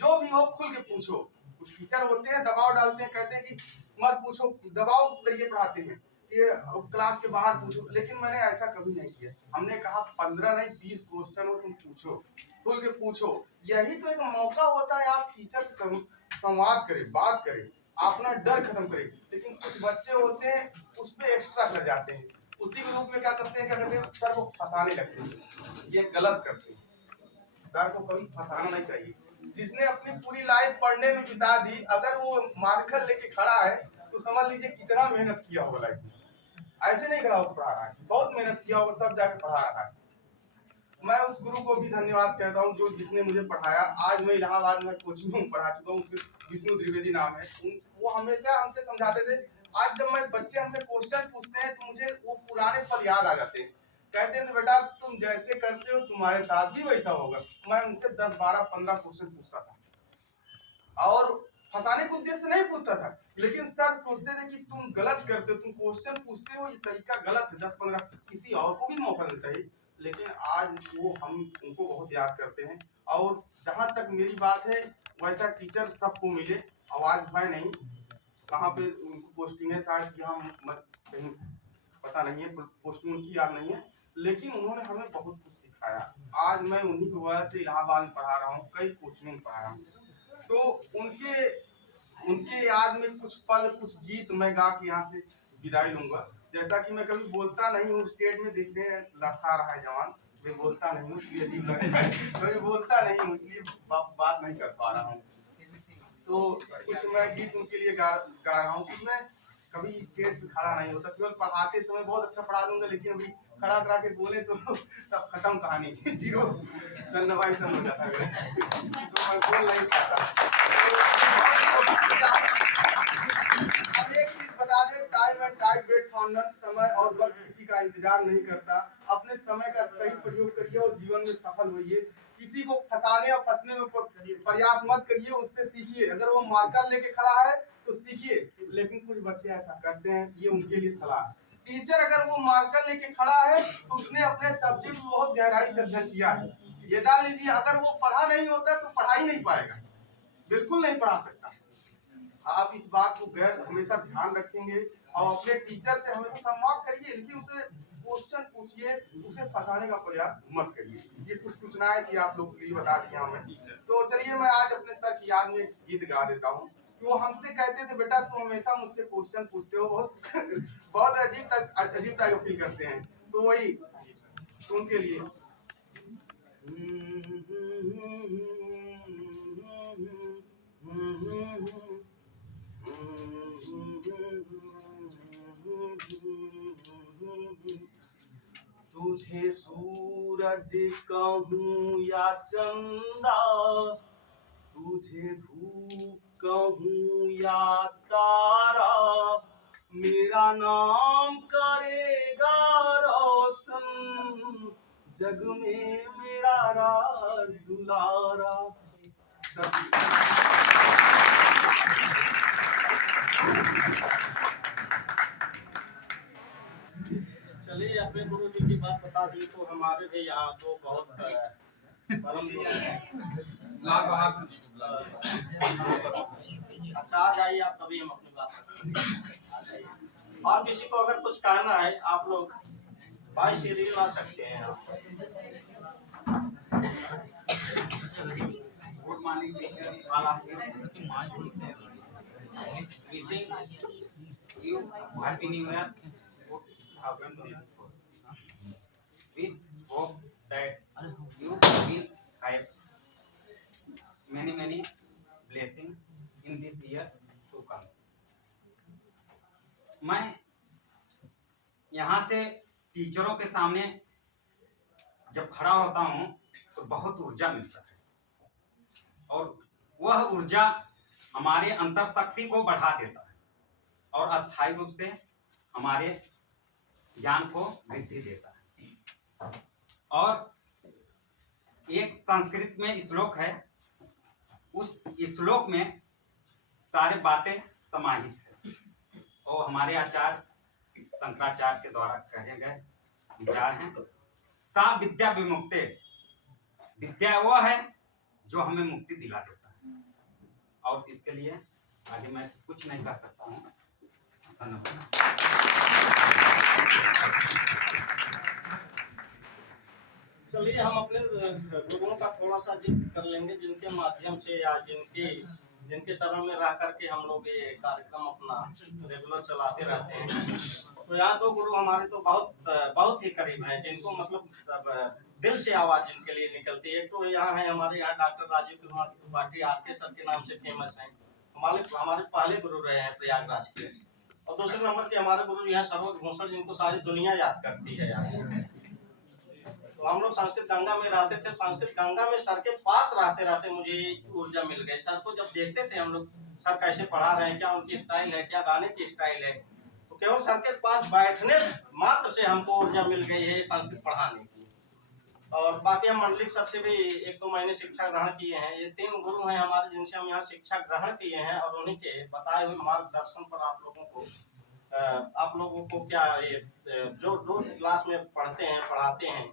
जो भी हो खुल के पूछो। कुछ टीचर होते हैं दबाव डालते हैं, कहते हैं कि मत पूछो, दबाव करके पढ़ाते हैं, ये क्लास के बाहर पूछो। लेकिन मैंने ऐसा कभी नहीं किया। हमने कहा 15 नहीं 20 क्वेश्चन हो, तुम पूछो, खुल के पूछो। यही तो एक मौका होता है, आप टीचर से संवाद करें, बात करें, अपना डर खत्म करें। लेकिन कुछ बच्चे होते हैं उस पर एक्स्ट्रा कर जाते हैं, उसी के रूप में क्या करते हैं, सर को फंसाने लगते हैं। ये गलत करते हैं, सर को कभी फंसाना नहीं चाहिए। जिसने अपनी पूरी लाइफ पढ़ने में बिता दी, अगर वो मार्कर लेके खड़ा है तो समझ लीजिए कितना मेहनत किया होगा लाइफ में। ऐसे नहीं खड़ा होकर पढ़ा रहा है, बहुत मेहनत किया होगा तब जाके पढ़ा रहा है। मैं उस गुरु को भी धन्यवाद कहता हूँ जो जिसने मुझे पढ़ाया। आज मैं इलाहाबाद में कोचिंग में पढ़ा चुका हूँ, उसके विष्णु द्विवेदी नाम है। वो हमेशा हमसे समझाते थे। आज जब मैं बच्चे हमसे क्वेश्चन पूछते हैं तो मुझे वो पुराने पल याद आ जाते हैं। कहते हैं बेटा तुम जैसे करते हो तुम्हारे साथ भी वैसा होगा। मैं उनसे 10, 12, 15 क्वेश्चन पूछता था और फंसाने के उद्देश्य से नहीं पूछता था, लेकिन सर सोचते थे कि तुम गलत करते हो, तुम क्वेश्चन पूछते हो, ये तरीका गलत है। 10, 15 किसी और को भी मौका देना चाहिए। लेकिन आज वो हम उनको बहुत याद करते हैं। और जहाँ तक मेरी बात है, वैसा टीचर सबको मिले, आवाज भय नहीं। कहाँ पे उनको पोस्टिंग है शायद यहाँ कहीं पता नहीं है, पोस्टिंग उनकी याद नहीं है, लेकिन उन्होंने हमें बहुत कुछ सिखाया। आज मैं उन्हीं की वजह से इलाहाबाद में पढ़ा रहा हूँ, कई कोचिंग में पढ़ा रहा हूँ। तो उनके याद में कुछ पल, कुछ गीत मैं गा के यहाँ से विदाई लूंगा। जैसा कि मैं कभी बोलता नहीं हूँ, स्टेज में देखने लड़खा रहा है जवान, मैं बोलता नहीं हूँ इसलिए अजीब लग रहा है, कभी बोलता नहीं हूँ इसलिए बात नहीं कर पा रहा हूँ। तो कुछ मैं गीत उनके लिए गा रहा हूँ कि मैं कभी स्टेज पे खड़ा नहीं होता। केवल पढ़ाते समय बहुत अच्छा पढ़ा दूंगा, लेकिन अभी खड़ा करा के बोले तो सब खत्म कहानी, जीरो सन्नवाई सन हो जाता है। तो मैं बोल नहीं पाता। अब एक चीज बता दें, टाइम एंड टाइट वेट फाउंडर, समय और वक्त किसी का इंतजार नहीं करता। अपने समय का सही प्रयोग करिए और जीवन में सफल होइए। किसी को फंसाने और फंसने में प्रयास मत करिए, उससे सीखिए। अगर वो मार्कर लेके खड़ा है तो सीखिए, लेकिन कुछ बच्चे ऐसा करते हैं, ये उनके लिए सलाह है। टीचर अगर वो मार्कर लेके खड़ा है तो उसने अपने सब्जेक्ट में बहुत गहराई से अध्ययन किया है। ये जान लीजिए, अगर वो पढ़ा नहीं होता तो पढ़ा ही नहीं पाएगा, बिल्कुल नहीं पढ़ा सकता। आप इस बात को हमेशा ध्यान रखेंगे और अपने टीचर से हमेशा संवाद करिए, लेकिन उसे क्वेश्चन पूछिए, उसे फंसाने का प्रयास मत करिए। ये कुछ सूचनाएं थी आप लोग के लिए बता दिया हमें। तो चलिए मैं आज अपने सर की याद में गीत गा देता हूँ। वो हमसे कहते थे बेटा तुम हमेशा मुझसे क्वेश्चन पूछते हो, बहुत अजीब टाइप फील करते हैं। तो वही उनके लिए तुझे सूरज कहूँ या चंदा, तुझे धूप कहूँ या तारा, मेरा नाम करेगा रोशन, जग में मेरा राज दुलारा। चलिए, अपने गुरु जी की बात बता दी तो हमारे भी यहाँ तो बहुत परम अच्छा, आ जाइए आप, तभी हम अपनी बात आ जाइए। और किसी को अगर कुछ कहना है आप लोग भाई सीरीज ला सकते हैं आप। Good morning teacher, wishing you happy new year 2024 with hope that you will have many blessings in this year to come। मैं यहाँ से टीचरों के सामने जब खड़ा होता हूँ तो बहुत ऊर्जा मिलता है और वह ऊर्जा हमारे अंतर शक्ति को बढ़ा देता है और अस्थायी रूप से हमारे ज्ञान को वृद्धि देता है। और एक संस्कृत में श्लोक है, उस श्लोक में सारे बातें समाहित है और हमारे आचार्य शंकराचार्य के द्वारा कहे गए विचार हैं। सा विद्या विमुक्ते, विद्या वो है जो हमें मुक्ति दिला देता है और इसके लिए आगे मैं कुछ नहीं कर सकता हूँ। धन्यवाद। चलिए, हम अपने गुरुओं का थोड़ा सा जिक्र कर लेंगे जिनके माध्यम से या जिनके शरण में रह करके हम लोग ये कार्यक्रम अपना रेगुलर चलाते रहते हैं। तो यहाँ दो गुरु हमारे तो बहुत ही करीब हैं, जिनको मतलब दिल से आवाज जिनके लिए निकलती है। एक तो यहाँ है हमारे यहाँ doctor Rajeev Kumar Tripathi, RK sir के नाम से फेमस हैं, हमारे पहले गुरु रहे हैं प्रयागराज के। और दूसरे नंबर के हमारे गुरु जी हैं सरोज घोषल, जिनको सारी दुनिया याद करती है यार। तो हम लोग संस्कृत गंगा में रहते थे, संस्कृत गंगा में सर के पास रहते मुझे ऊर्जा मिल गई। सर को जब देखते थे हम लोग, सर कैसे पढ़ा रहे हैं, क्या उनकी स्टाइल है, क्या गाने की स्टाइल है, तो केवल सर के पास बैठने मात्र से हमको ऊर्जा मिल गई है संस्कृत पढ़ाने की। और बाकी हम मंडलिक सर से भी 1-2 महीने शिक्षा ग्रहण किए हैं। ये 3 गुरु हैं हमारे जिनसे हम यहाँ शिक्षा ग्रहण किए हैं और उन्हीं के बताए हुए मार्गदर्शन पर आप लोगों को क्या ये जो क्लास में पढ़ते हैं पढ़ाते हैं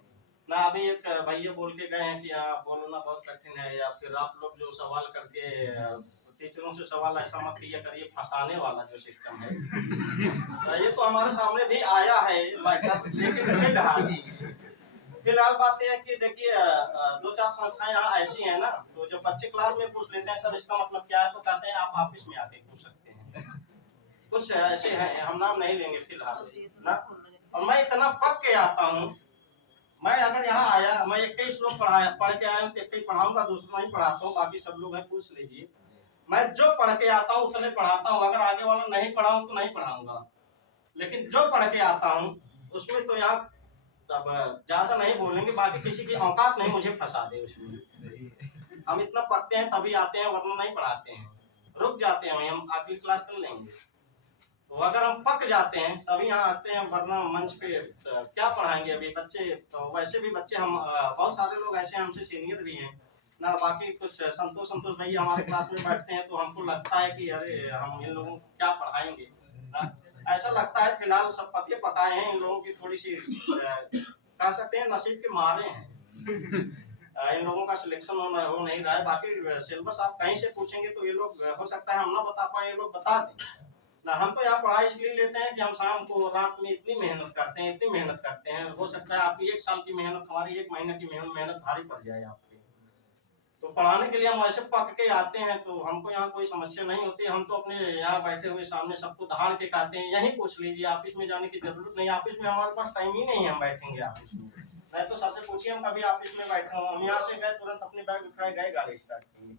ना। अभी एक भैया बोल के गए हैं कि यहाँ बोलना बहुत कठिन है, या फिर आप लोग जो सवाल करके टीचरों से सवाल ऐसा मत किया करिए, फंसाने वाला जो सिस्टम है तो ये तो हमारे सामने भी आया है मैटर। लेकिन फिलहाल बात यह है कि देखिए 2-4 संस्थाएं यहाँ ऐसी हैं ना, तो जब बच्चे क्लास में पूछ लेते हैं सर इसका मतलब क्या है, तो कहते हैं आप ऑफिस में आके पूछ सकते हैं। कुछ ऐसे हैं, हम नाम नहीं लेंगे फिलहाल ना। और मैं इतना पक के आता हूँ, मैं अगर यहाँ आया, मैं 21 लोग पढ़ के आया हूँ तो 21 पढ़ाऊंगा, दूसरा नहीं पढ़ाता हूँ। बाकी सब लोग हैं, पूछ लीजिए। मैं जो पढ़ के आता हूँ उतने पढ़ाता हूँ, अगर आगे वाला नहीं पढ़ाऊँ तो नहीं पढ़ाऊंगा। लेकिन जो पढ़ के आता हूँ उसमें तो यार तब ज्यादा नहीं बोलेंगे, बाकी किसी की औकात नहीं मुझे फंसा दे उसमें। हम इतना पढ़ते हैं तभी आते हैं, वरना नहीं पढ़ाते हैं, रुक जाते हैं, हम अगली क्लास कर लेंगे। तो अगर हम पक जाते हैं तभी यहाँ आते हैं, वरना मंच पे क्या पढ़ाएंगे। अभी बच्चे तो वैसे भी बच्चे हम बहुत सारे लोग ऐसे हमसे सीनियर भी हैं ना। बाकी कुछ संतोष भैया हमारे क्लास में बैठते हैं तो हमको लगता है कि अरे हम इन लोगों को क्या पढ़ाएंगे ना, ऐसा लगता है। फिलहाल सब पके पकाए हैं, इन लोगों की थोड़ी सी कह सकते हैं नसीब के मारे हैं। इन लोगों का सिलेक्शन हो नहीं रहा है। बाकी सिलेबस आप कहीं से पूछेंगे तो ये लोग हो सकता है हम ना बता पाए, ये लोग बता दें ना। हम तो यहाँ पढ़ाई इसलिए लेते हैं कि हम शाम को रात में इतनी मेहनत करते हैं, हो सकता है आपकी 1 साल की मेहनत हमारी 1 महीने की मेहनत भारी पड़ जाए आपकी। तो पढ़ाने के लिए हम ऐसे पक के आते हैं, तो हमको यहाँ कोई समस्या नहीं होती। हम तो अपने यहाँ बैठे हुए सामने सबको दहाड़ के कहते हैं, यहीं पूछ लीजिए, ऑफिस में जाने की जरूरत नहीं। ऑफिस में हमारे पास टाइम ही नहीं है, हम बैठेंगे ऑफिस में। मैं तो सबसे पूछिए हम कभी ऑफिस में बैठे हूँ, हम यहाँ से गए तुरंत अपने बैग उठाए गए, गाड़ी स्टार्ट की।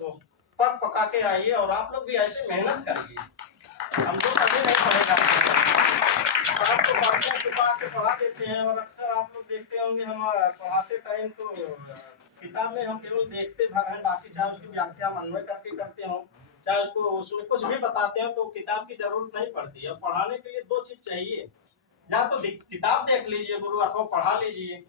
तो पक पका के आइए और आप लोग भी ऐसे मेहनत करिए। हम तो कभी नहीं पढ़ेगा किताब तो पढ़ते हैं, सुबह आके पढ़ा देते हैं। और अक्सर आप लोग देखते होंगे हम पढ़ाते टाइम तो किताब में हम केवल देखते भर हैं, बाकी चाहे उसकी व्याख्या हम अन्वय करके करते हो, चाहे उसको उसमें कुछ भी बताते हो, तो किताब की जरूरत नहीं पड़ती है। पढ़ाने के लिए दो चीज चाहिए, या तो किताब देख लीजिए गुरु, अथवा पढ़ा लीजिए।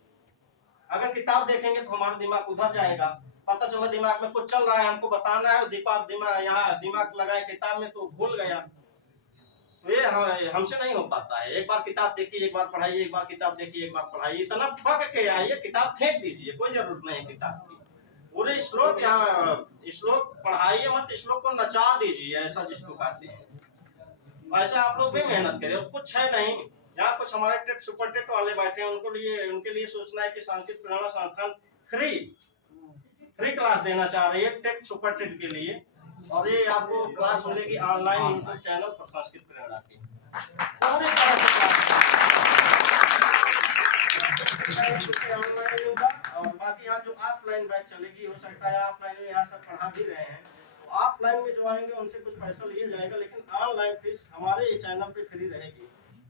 अगर किताब देखेंगे तो हमारा दिमाग उधर जाएगा, पता चला दिमाग में कुछ चल रहा है, हमको बताना है, दिमाग यहाँ दिमाग लगाए किताब में तो भूल गया। तो ये हमसे नहीं हो पाता है। एक बार किताब देखिए, एक बार पढ़ाइए, एक बार किताब देखिए, एक बार पढ़ाइए, इतना पक के आइए, किताब फेंक दीजिए, कोई जरूरत नहीं है किताब की। पूरे श्लोक यहाँ श्लोक पढ़ाइए मत, श्लोक को नचा दीजिए, ऐसा जिसको कहते हैं। ऐसा आप लोग भी मेहनत करें, कुछ है नहीं। यहाँ कुछ हमारे टेट सुपर टेट वाले बैठे हैं, उनके लिए सोचना है कि संस्कृत प्रेरणा संस्थान फ्री क्लास देना चाह रही है टेट सुपर टेट के लिए। और ये आपको क्लास मिलेगी ऑनलाइन यूट्यूब चैनल पर संस्कृत प्रेरणा की, पूरी तरह से ऑनलाइन होगा। और बाकी यहाँ जो ऑफलाइन बैच चलेगी, हो सकता है ऑफलाइन में यहाँ सब पढ़ा भी रहे हैं, तो ऑफलाइन में जो आएंगे उनसे कुछ पैसा लिया जाएगा, लेकिन ऑनलाइन फीस हमारे चैनल पे फ्री रहेगी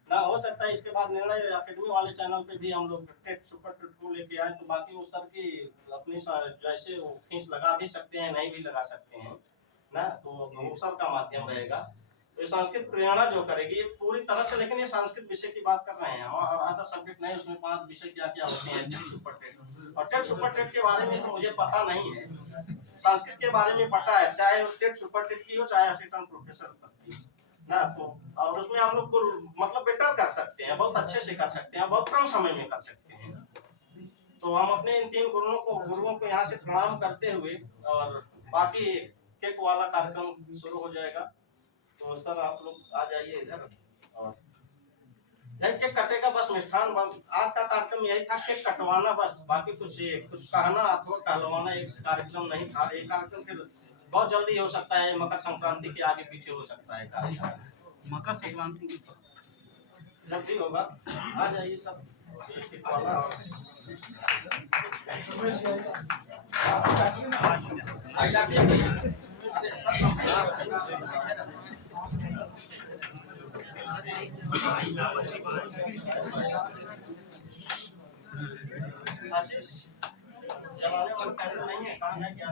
ना। हो सकता है इसके बाद निर्णय अकेडमी वाले चैनल पे भी हम लोग टेट सुपर टेट को लेके आए, तो बाकी वो सर की अपनी जैसे वो फीस लगा भी सकते हैं, नहीं भी लगा सकते हैं ना, तो वो सब का माध्यम रहेगा। तो संस्कृत प्रेरणा जो करेगी ये पूरी तरह से, लेकिन ये संस्कृत विषय की बात कर रहे हैं और आधा सब्जेक्ट नहीं, उसमें 5 विषय क्या क्या होते हैं टेट सुपर टेट। और टेट सुपर टेट के बारे में तो मुझे पता नहीं है, संस्कृत के बारे में पता है, चाहे टेट सुपर टेट की हो, चाहे असिस्टेंट प्रोफेसर तक की ना। तो और उसमें हम लोग को मतलब बेटर कर सकते हैं, बहुत अच्छे से कर सकते हैं, बहुत कम समय में कर सकते हैं। तो हम अपने इन 3 गुरुओं को यहाँ से प्रणाम करते हुए, और बाकी केक वाला कार्यक्रम शुरू हो जाएगा। तो सर आप लोग आ जाइए इधर, और यही केक कटेगा, बस मिष्ठान आज का कार्यक्रम यही था, केक कटवाना बस, बाकी कुछ कहना अथवा कहलवाना एक कार्यक्रम नहीं था। एक कार्यक्रम फिर बहुत जल्दी हो सकता है, मकर संक्रांति के आगे पीछे हो सकता है कार्यक्रम, मकर संक्रांति की जल्दी होगा। आ जाइए सब केक वाला। आशीष जलाने वाला कैंडल नहीं है, कहाँ है क्या?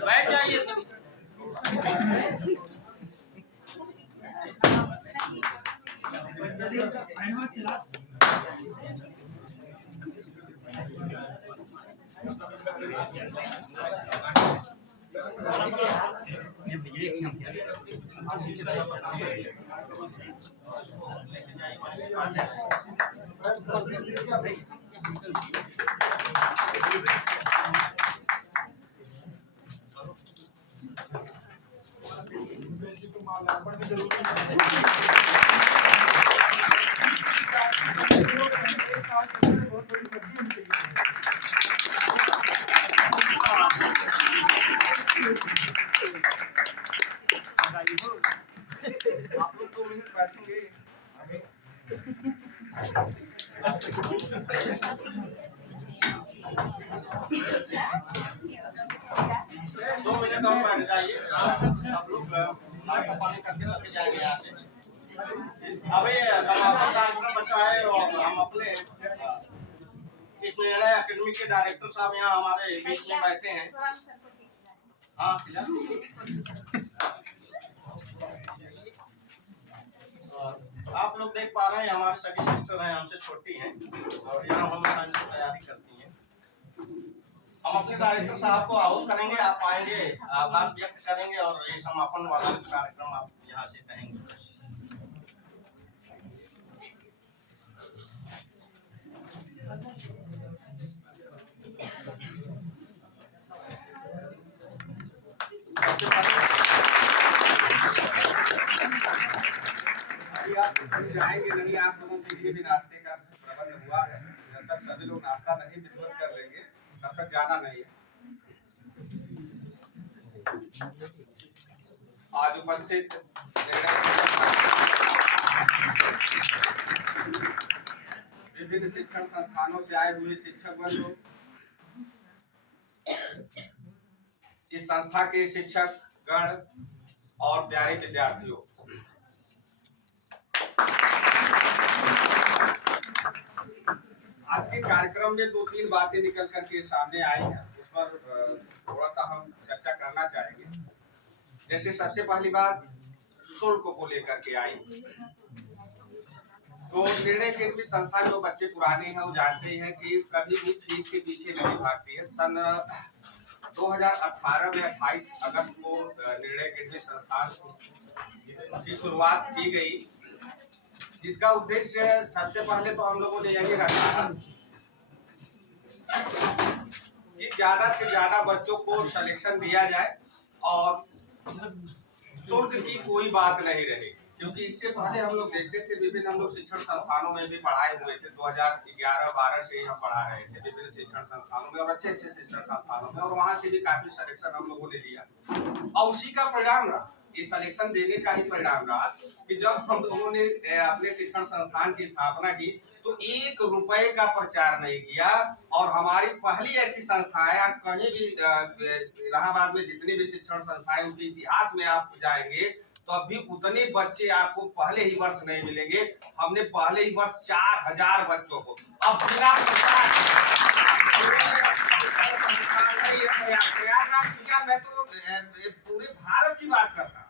बैठ जाइए सभी। आप लोग 2 मिनट बैठेंगे। 2 मिनट और बैठ जाइए। सब लोग नाश्ता पानी करके लेके जाएंगे यहाँ से। अभी समापन कार्यक्रम बचा है और हम अपने इस निर्णय अकेडमी के डायरेक्टर साहब यहाँ हमारे बीच में बैठे हैं। हाँ आप लोग देख पा रहे हैं हमारे सभी सिस्टर हैं, हमसे छोटी हैं और यहाँ हम साइंस की तैयारी करती हैं। हम अपने डायरेक्टर साहब को आहूत करेंगे, आप आएंगे, आभार व्यक्त करेंगे और ये समापन वाला कार्यक्रम आप यहाँ से कहेंगे। अभी आप कहीं जाएंगे नहीं, आप लोगों के लिए भी नाश्ते का प्रबंध हुआ है। जब तक सभी लोग नाश्ता नहीं वितरण कर लेंगे तब तक जाना नहीं है। आज उपस्थित विभिन्न शिक्षण संस्थानों से आए हुए शिक्षक वर्ग, इस संस्था के शिक्षक गण और प्यारे विद्यार्थियों, आज के कार्यक्रम में 2-3 बातें निकल करके सामने आई हैं, उस पर थोड़ा सा हम चर्चा करना चाहेंगे। जैसे सबसे पहली बात शुल्क को लेकर के आई, तो निर्णय के भी संस्था जो बच्चे पुराने हैं वो जानते हैं कि कभी भी फीस के पीछे नहीं भागती है। सन 2018 में 28 अगस्त को निर्णय के संस्थान की शुरुआत की गई, जिसका उद्देश्य सबसे पहले तो हम लोगों ने यही रखा था कि ज्यादा से ज्यादा बच्चों को सिलेक्शन दिया जाए और शुल्क की कोई बात नहीं रही। क्योंकि इससे पहले हम लोग देखते थे विभिन्न हम लोग शिक्षण संस्थानों में भी पढ़ाए हुए थे। 2011-12 से ही हम पढ़ा रहे थे विभिन्न शिक्षण संस्थानों में और अच्छे शिक्षण संस्थानों में, और वहां से भी काफी सिलेक्शन हम लोगों ने लिया और उसी का परिणाम रहा, इस सिलेक्शन देने का ही परिणाम रहा कि जब हम लोगों ने अपने शिक्षण संस्थान की स्थापना की तो 1 रुपए का प्रचार नहीं किया। और हमारी पहली ऐसी संस्थाएं, आप कहीं भी इलाहाबाद में जितनी भी शिक्षण संस्थाएं उनके इतिहास में आप जाएंगे तो अभी उतने बच्चे आपको पहले ही वर्ष नहीं मिलेंगे। हमने पहले ही वर्ष 4000 बच्चों को अब बिना मैं तो पूरे भारत की बात करता हूँ,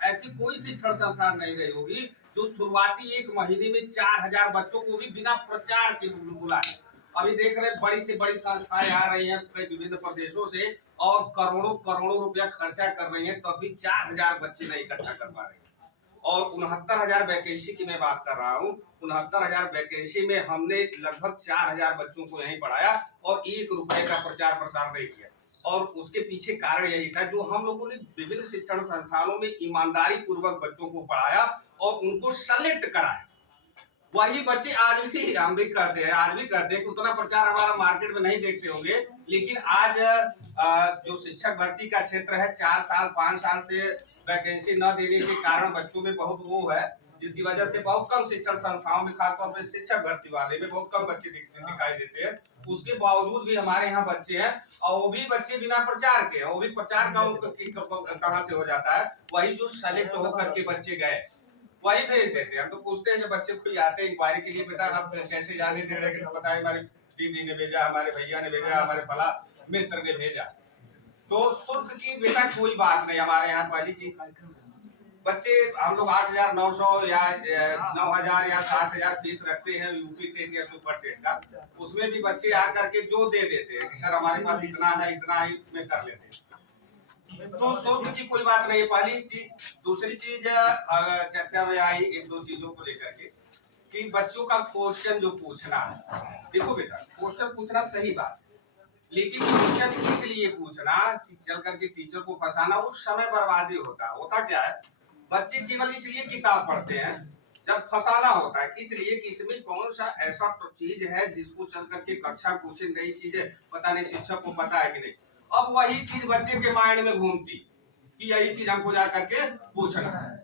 ऐसी कोई शिक्षण संस्थान नहीं रही होगी जो शुरुआती 1 महीने में 4000 बच्चों को भी बिना प्रचार के बुलाए। अभी देख रहे हैं बड़ी से बड़ी संस्थाएं आ रही हैं कई विभिन्न प्रदेशों से और करोड़ों रुपया खर्चा कर रही हैं, तब भी 4000 बच्चे नहीं इकट्ठा कर पा रहे हैं। और 69,000 वैकेंसी की मैं बात कर रहा हूँ। 69,000 वैकेंसी में हमने लगभग 4000 बच्चों को यहीं पढ़ाया और 1 रुपए का प्रचार प्रसार नहीं किया। और उसके पीछे कारण यही था जो हम लोगों ने विभिन्न शिक्षण संस्थानों में ईमानदारी पूर्वक बच्चों को पढ़ाया और उनको सेलेक्ट कराया। वही बच्चे आज भी हम भी करते हैं कि उतना प्रचार हमारा मार्केट में नहीं देखते होंगे, लेकिन आज जो शिक्षक भर्ती का क्षेत्र है 4 साल 5 साल से वैकेंसी न देने के कारण बच्चों में बहुत वो है जिसकी वजह से बहुत कम शिक्षण संस्थाओं में, खासतौर पर शिक्षक भर्ती वाले में बहुत कम बच्चे दिखाई देते हैं। उसके बावजूद भी हमारे यहाँ बच्चे हैं, और वो भी बच्चे बिना प्रचार के, वो भी प्रचार का कहाँ से हो जाता है, वही जो सेलेक्ट होकर के बच्चे गए वही भेज देते हैं। हम तो पूछते हैं जब बच्चे कोई आते हैं इंक्वायरी के लिए, बेटा आप कैसे जाने दे रहे हैं, बताए हमारी दीदी ने भेजा, हमारे भैया ने भेजा, हमारे फला मित्र ने भेजा। तो शुल्क की बेटा कोई बात नहीं हमारे यहाँ। पहली चीज, बच्चे हम लोग 8,900 या 9,000 या 60,000 फीस रखते हैं यूपी टेट या सुपर टेट का। उसमें भी बच्चे आकर के जो दे देते हैं कि सर हमारे पास इतना है, इतना ही में कर लेते हैं। तो शुल्क की कोई बात नहीं है, पहली चीज। दूसरी चीज चर्चा में आई एक दो चीजों को लेकर के कि बच्चों का क्वेश्चन जो पूछना है, देखो बेटा क्वेश्चन पूछना सही बात, लेकिन क्वेश्चन इसलिए पूछना कि चल करके टीचर को फंसाना, उस समय बर्बादी होता क्या है, बच्चे केवल इसलिए किताब पढ़ते हैं जब फंसाना होता है, इसलिए कि इसमें कौन सा ऐसा चीज है जिसको चल करके कक्षा पूछे, नई चीजें पता नहीं शिक्षक को पता है कि नहीं। अब वही चीज बच्चे के माइंड में घूमती कि यही चीज हमको जा करके पूछना है।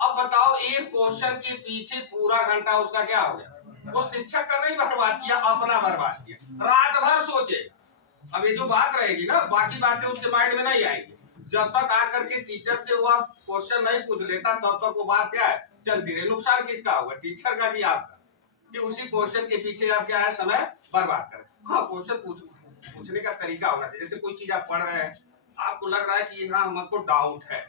अब बताओ एक क्वेश्चन के पीछे पूरा घंटा उसका क्या हो गया, वो शिक्षक का नहीं बर्बाद किया, अपना बर्बाद किया, रात भर सोचेगा। अब ये जो बात रहेगी ना, बाकी बातें उसके माइंड में नहीं आएंगी। जब तक आकर के टीचर से वह क्वेश्चन नहीं पूछ लेता तब तक वो बात क्या है चलती रहे। नुकसान किसका होगा, टीचर का कि आपका, कि उसी क्वेश्चन के पीछे आप क्या है समय बर्बाद करें। हाँ, क्वेश्चन पूछने का तरीका होना चाहिए। जैसे कोई चीज आप पढ़ रहे हैं, आपको लग रहा है कि हाँ हमको डाउट है,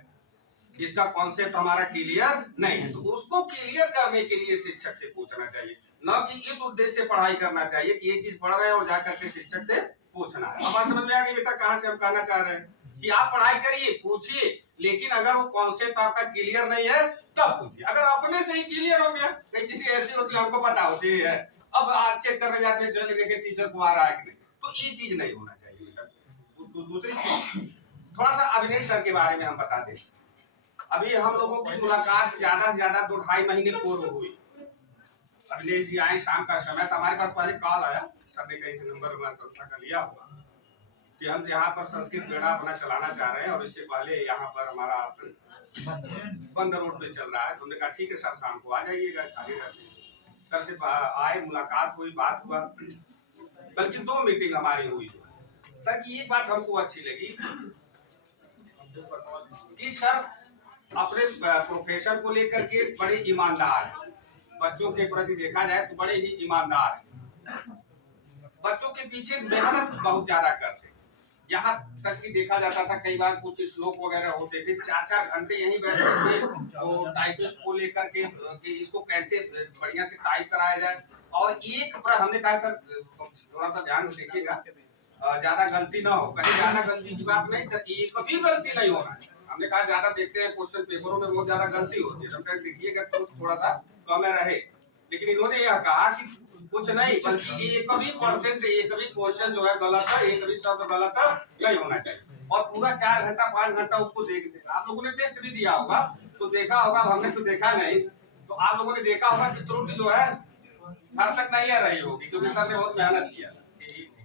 इसका कॉन्सेप्ट हमारा क्लियर नहीं है, तो उसको क्लियर करने के लिए शिक्षक से पूछना चाहिए, न कि इस उद्देश्य से पढ़ाई करना चाहिए कि ये चीज पढ़ रहे हैं और जाकर के शिक्षक से पूछना है। अब समझ में आ गई बेटा कहाँ से हम कहना चाह रहे हैं कि आप पढ़ाई करिए, पूछिए, लेकिन अगर वो कॉन्सेप्ट आपका क्लियर नहीं है तब पूछिए। अगर अपने से ही क्लियर हो गया, कई चीजें ऐसी होती है हमको पता होती है, अब आप चेक करने जाते हैं, चले देखे टीचर को आ रहा है कि नहीं, तो ये चीज नहीं होना चाहिए बेटा। दूसरी चीज, थोड़ा सा अविनेश सर के बारे में हम बता दें। अभी हम लोगों की मुलाकात ज्यादा से ज्यादा 2-2.5 महीने पूर्व हुई। अविनेश जी आए, शाम का समय था, हमारे पास पहले कॉल आया, सर ने कहीं से नंबर हमारे संस्था का लिया हुआ कि हम यहाँ पर संस्कृत मेला अपना चलाना चाह रहे हैं और इससे पहले यहाँ पर हमारा बंद रोड पे चल रहा है। तो हमने कहा ठीक है सर, शाम को आ जाइएगा, खाली रहते हैं। सर से आए, मुलाकात हुई, बात हुआ, बल्कि 2 मीटिंग हमारी हुई। सर की एक बात हमको अच्छी लगी कि सर अपने प्रोफेशन को लेकर के बड़े ईमानदार हैं, बच्चों के प्रति देखा जाए तो बड़े ही ईमानदार हैं, बच्चों के पीछे मेहनत बहुत ज्यादा करते। यहाँ तक कि देखा जाता था कई बार कुछ श्लोक वगैरह होते थे, 4-4 घंटे यहीं बैठे थे वो टाइपिस्ट को लेकर के कि इसको कैसे बढ़िया से टाइप कराया जाए। और एक पर हमने कहा सर थोड़ा सा ध्यान से देखिएगा, ज्यादा गलती ना हो। कहीं ज्यादा गलती की बात नहीं सर, एक भी गलती नहीं होना है। हमने कहा ज्यादा देखते हैं क्वेश्चन पेपरों में बहुत ज्यादा गलती होती है, तो देखिएगा तो थोड़ा सा कम रहे। लेकिन इन्होंने यह कहा कि कुछ नहीं, बल्कि एक भी परसेंट, एक भी क्वेश्चन जो है गलत है, एक भी शब्द गलत नहीं होना चाहिए। और पूरा 4 घंटा 5 घंटा उसको देखते। आप लोगों ने टेस्ट भी दिया होगा तो देखा होगा, हमने तो देखा नहीं, तो आप लोगों ने देखा होगा कि त्रुटि जो है भरसक नहीं आ रही होगी, क्योंकि सर ने बहुत मेहनत किया।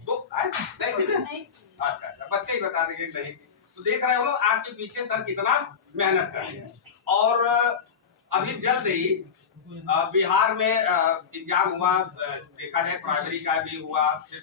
तो नहीं, अच्छा बच्चे ही बता देंगे नहीं, तो देख रहे हो आपके पीछे सर कितना मेहनत कर रहे हैं। और अभी जल्द ही बिहार में एग्जाम हुआ, देखा जाए प्राइमरी का भी हुआ, फिर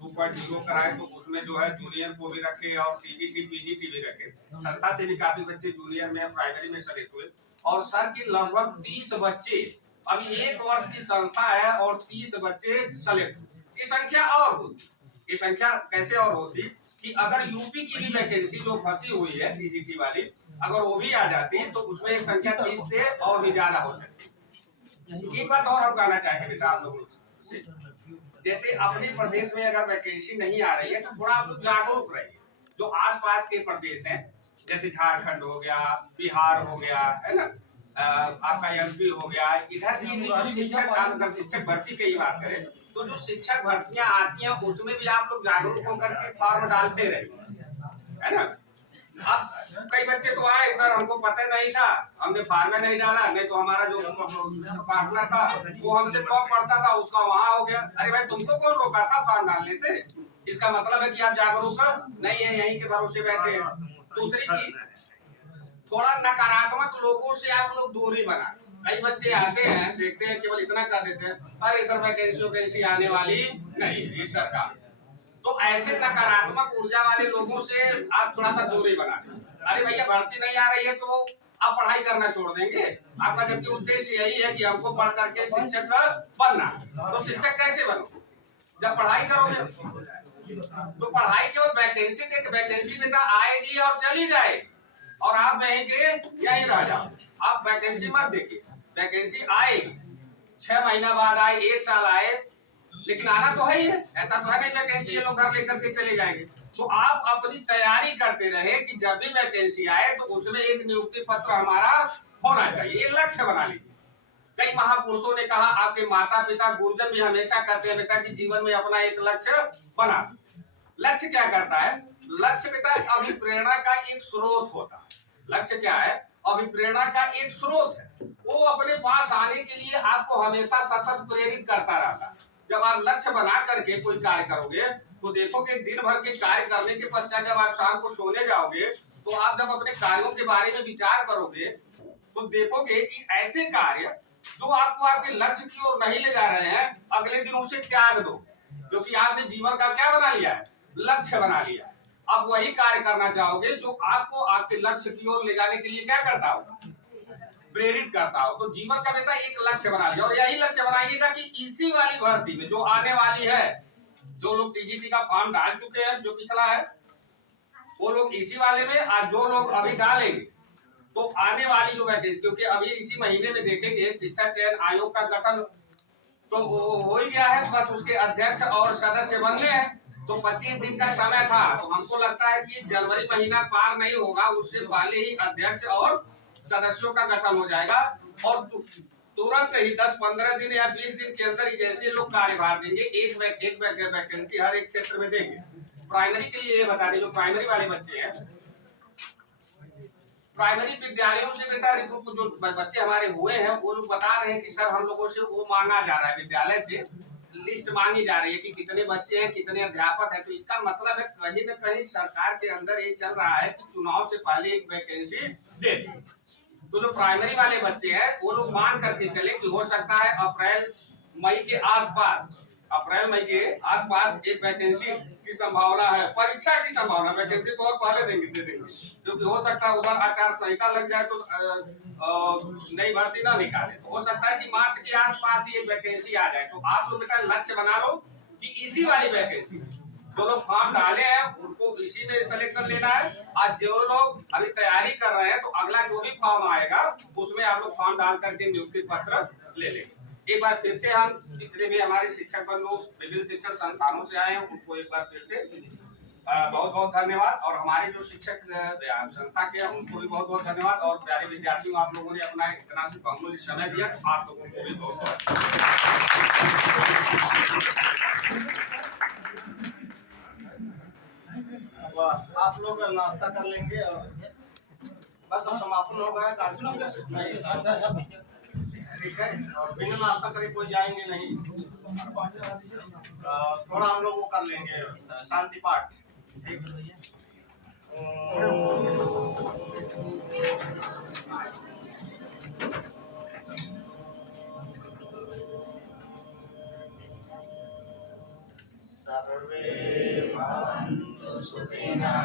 2.0 कराए, तो उसमें जो है जूनियर को भी रखे और टीजीटी पीजीटी भी रखे। संस्था से भी काफी बच्चे जूनियर में प्राइमरी में सेलेक्ट हुए। और सर की लगभग 30 बच्चे, अभी 1 वर्ष की संस्था है और 30 बच्चे सेलेक्ट। ये संख्या और होती, ये संख्या कैसे और होती कि अगर यूपी की भी वैकेंसी जो फंसी हुई है टीजीटी वाली, अगर वो भी आ जाती तो उसमें संख्या 30 से और भी ज्यादा हो सकती। एक बात और हम कहना चाहेंगे बेटा आप लोगों से, जैसे अपने प्रदेश में अगर वैकेंसी नहीं आ रही है तो थोड़ा आप लोग जागरूक रहिए। जो आसपास के प्रदेश हैं, जैसे झारखंड हो गया, बिहार हो गया, है ना, आपका एमपी हो गया, इधर की भी जो शिक्षक भर्ती की बात करें तो जो शिक्षक भर्तियां आती हैं उसमें भी आप लोग जागरूक होकर के फॉर्म डालते रहे, है ना। अब कई बच्चे तो आए, सर हमको पता नहीं था, हमने फॉर्म नहीं डाला, नहीं तो हमारा जो पार्टनर था वो हमसे कम पढ़ता था, उसका वहां हो गया। अरे भाई तुमको कौन रोका था फॉर्म डालने से? इसका मतलब है कि आप जागरूक नहीं है, यहीं के भरोसे बैठे हैं। दूसरी चीज, थोड़ा नकारात्मक लोगों से आप लोग दूरी बना। कई बच्चे आते हैं, देखते हैं, केवल इतना कर देते हैं, अरे सर वैकेंसी आने वाली नहीं इस सरकार। तो ऐसे नकारात्मक ऊर्जा वाले लोगों से आप थोड़ा सा दूरी बना। अरे भैया भर्ती नहीं आ रही है तो आप पढ़ाई करना छोड़ देंगे? आपका जबकि उद्देश्य यही है कि हमको पढ़ करके शिक्षक बनना, तो शिक्षक कैसे बनो जब पढ़ाई करोगे? तो पढ़ाई केवल वैकेंसी देख, वैकेंसी बेटा आएगी और चली जाएगी और आप यहीं रह जाओ। आप वैकेंसी मत देखिए, वैकेंसी आएगी, 6 महीना बाद आए, 1 साल आए, लेकिन आना तो है ही है। ऐसा तो है नहीं वैकेंसी ये लोग घर लेकर के चले जाएंगे। तो आप अपनी तैयारी करते रहे कि जब भी वैकेंसी आए तो उसमें एक नियुक्ति पत्र हमारा होना चाहिए, ये लक्ष्य बना लीजिए। कई महापुरुषों ने कहा, आपके माता पिता गुरुजन भी हमेशा कहते हैं बेटा कि जीवन में अपना एक लक्ष्य बना। लक्ष्य क्या करता है? लक्ष्य बेटा अभिप्रेरणा का एक स्रोत होता है। लक्ष्य क्या है? अभिप्रेरणा का एक स्रोत है। वो अपने पास आने के लिए आपको हमेशा सतत प्रेरित करता रहता है। जब आप लक्ष्य बना करके कोई कार्य करोगे तो देखोगे दिन भर के कार्य करने के पश्चात जब आप शाम को सोने जाओगे तो आप जब अपने कार्यों के बारे में विचार करोगे तो देखोगे कि ऐसे कार्य जो आपको आपके लक्ष्य की ओर नहीं ले जा रहे हैं, अगले दिन उसे त्याग दो, क्योंकि आपने जीवन का क्या बना लिया है? लक्ष्य बना लिया है। अब वही कार्य करना चाहोगे जो आपको आपके लक्ष्य की ओर ले जाने के लिए क्या करता हो? प्रेरित करता हो। तो जीवन का बेटा एक लक्ष्य बना लिया, और यही लक्ष्य बनाइएगा कि इसी वाली भर्ती में जो आने वाली है, जो लोग टीजीटी का फॉर्म डाल चुके हैं, जो पिछला है, वो लोग इसी वाले में, आज जो लोग अभी डालेंगे तो आने वाली जो वैकेंसी, क्योंकि अभी इसी महीने में देखेंगे शिक्षा चयन आयोग का गठन तो हो ही गया है, बस उसके अध्यक्ष और सदस्य बनने हैं। तो 25 दिन का समय था, तो हमको लगता है कि जनवरी महीना पार नहीं होगा, उससे पहले ही अध्यक्ष और सदस्यों का गठन हो जाएगा और तुरंत ही 10-15 दिन या 20 दिन के अंदर ही जैसे लोग कार्यभार देंगे, एक वैकेंसी हर एक क्षेत्र में देंगे। प्राइमरी के लिए ये बता दें, जो प्राइमरी वाले बच्चे हैं, प्राइमरी विद्यालयों से बेटा जो बच्चे हमारे हुए हैं वो लोग बता रहे हैं कि सर हम लोगों से वो मांगा जा रहा है, विद्यालय से लिस्ट मांगी जा रही है कि कितने बच्चे हैं, कितने अध्यापक हैं। तो इसका मतलब है कहीं न कहीं सरकार के अंदर ये चल रहा है कि चुनाव से पहले एक वैकेंसी दे। तो जो प्राइमरी वाले बच्चे हैं वो लोग मान करके चले कि हो सकता है अप्रैल मई के आसपास एक वैकेंसी की संभावना है, परीक्षा की संभावना। वैकेंसी तो और पहले दे देंगे, क्योंकि हो सकता है उधर आचार संहिता लग जाए तो नई भर्ती ना निकाले। तो हो सकता है कि मार्च के आसपास ही एक वैकेंसी आ जाए। तो आप लोग बेटा लक्ष्य बना लो कि इसी वाली वैकेंसी जो लोग फॉर्म डाले हैं उनको इसी में सिलेक्शन लेना है। आज जो लोग अभी तैयारी कर रहे हैं तो अगला जो भी फॉर्म आएगा उसमें आप लोग फॉर्म डाल करके नियुक्ति पत्र ले लेंगे। एक बार फिर से हम जितने भी हमारे शिक्षक बंधु विभिन्न शिक्षण संस्थानों से आए हैं उनको एक बार फिर से बहुत बहुत धन्यवाद, और हमारे जो शिक्षक संस्था के हैं उनको भी बहुत बहुत धन्यवाद, और प्यारे विद्यार्थियों आप लोगों ने अपना इतना से बहुमूल्य समय दिया, आप लोगों को भी बहुत बहुत। आप लोग नाश्ता कर लेंगे और बस अब समापन हो गया कार्यक्रम, ठीक है। और बिना नाश्ता करे कोई जाएंगे नहीं। थोड़ा हम लोग वो कर लेंगे शांति पाठ, ठीक है। सर्वे भवन्तु सुखिनः,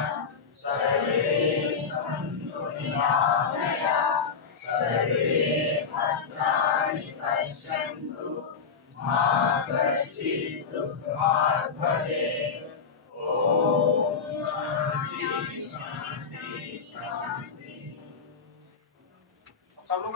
सर्वे सन्तु निरामयाः, सर्वे भद्राणि पश्यन्तु, मा कश्चित् दुःखात् भवेत्।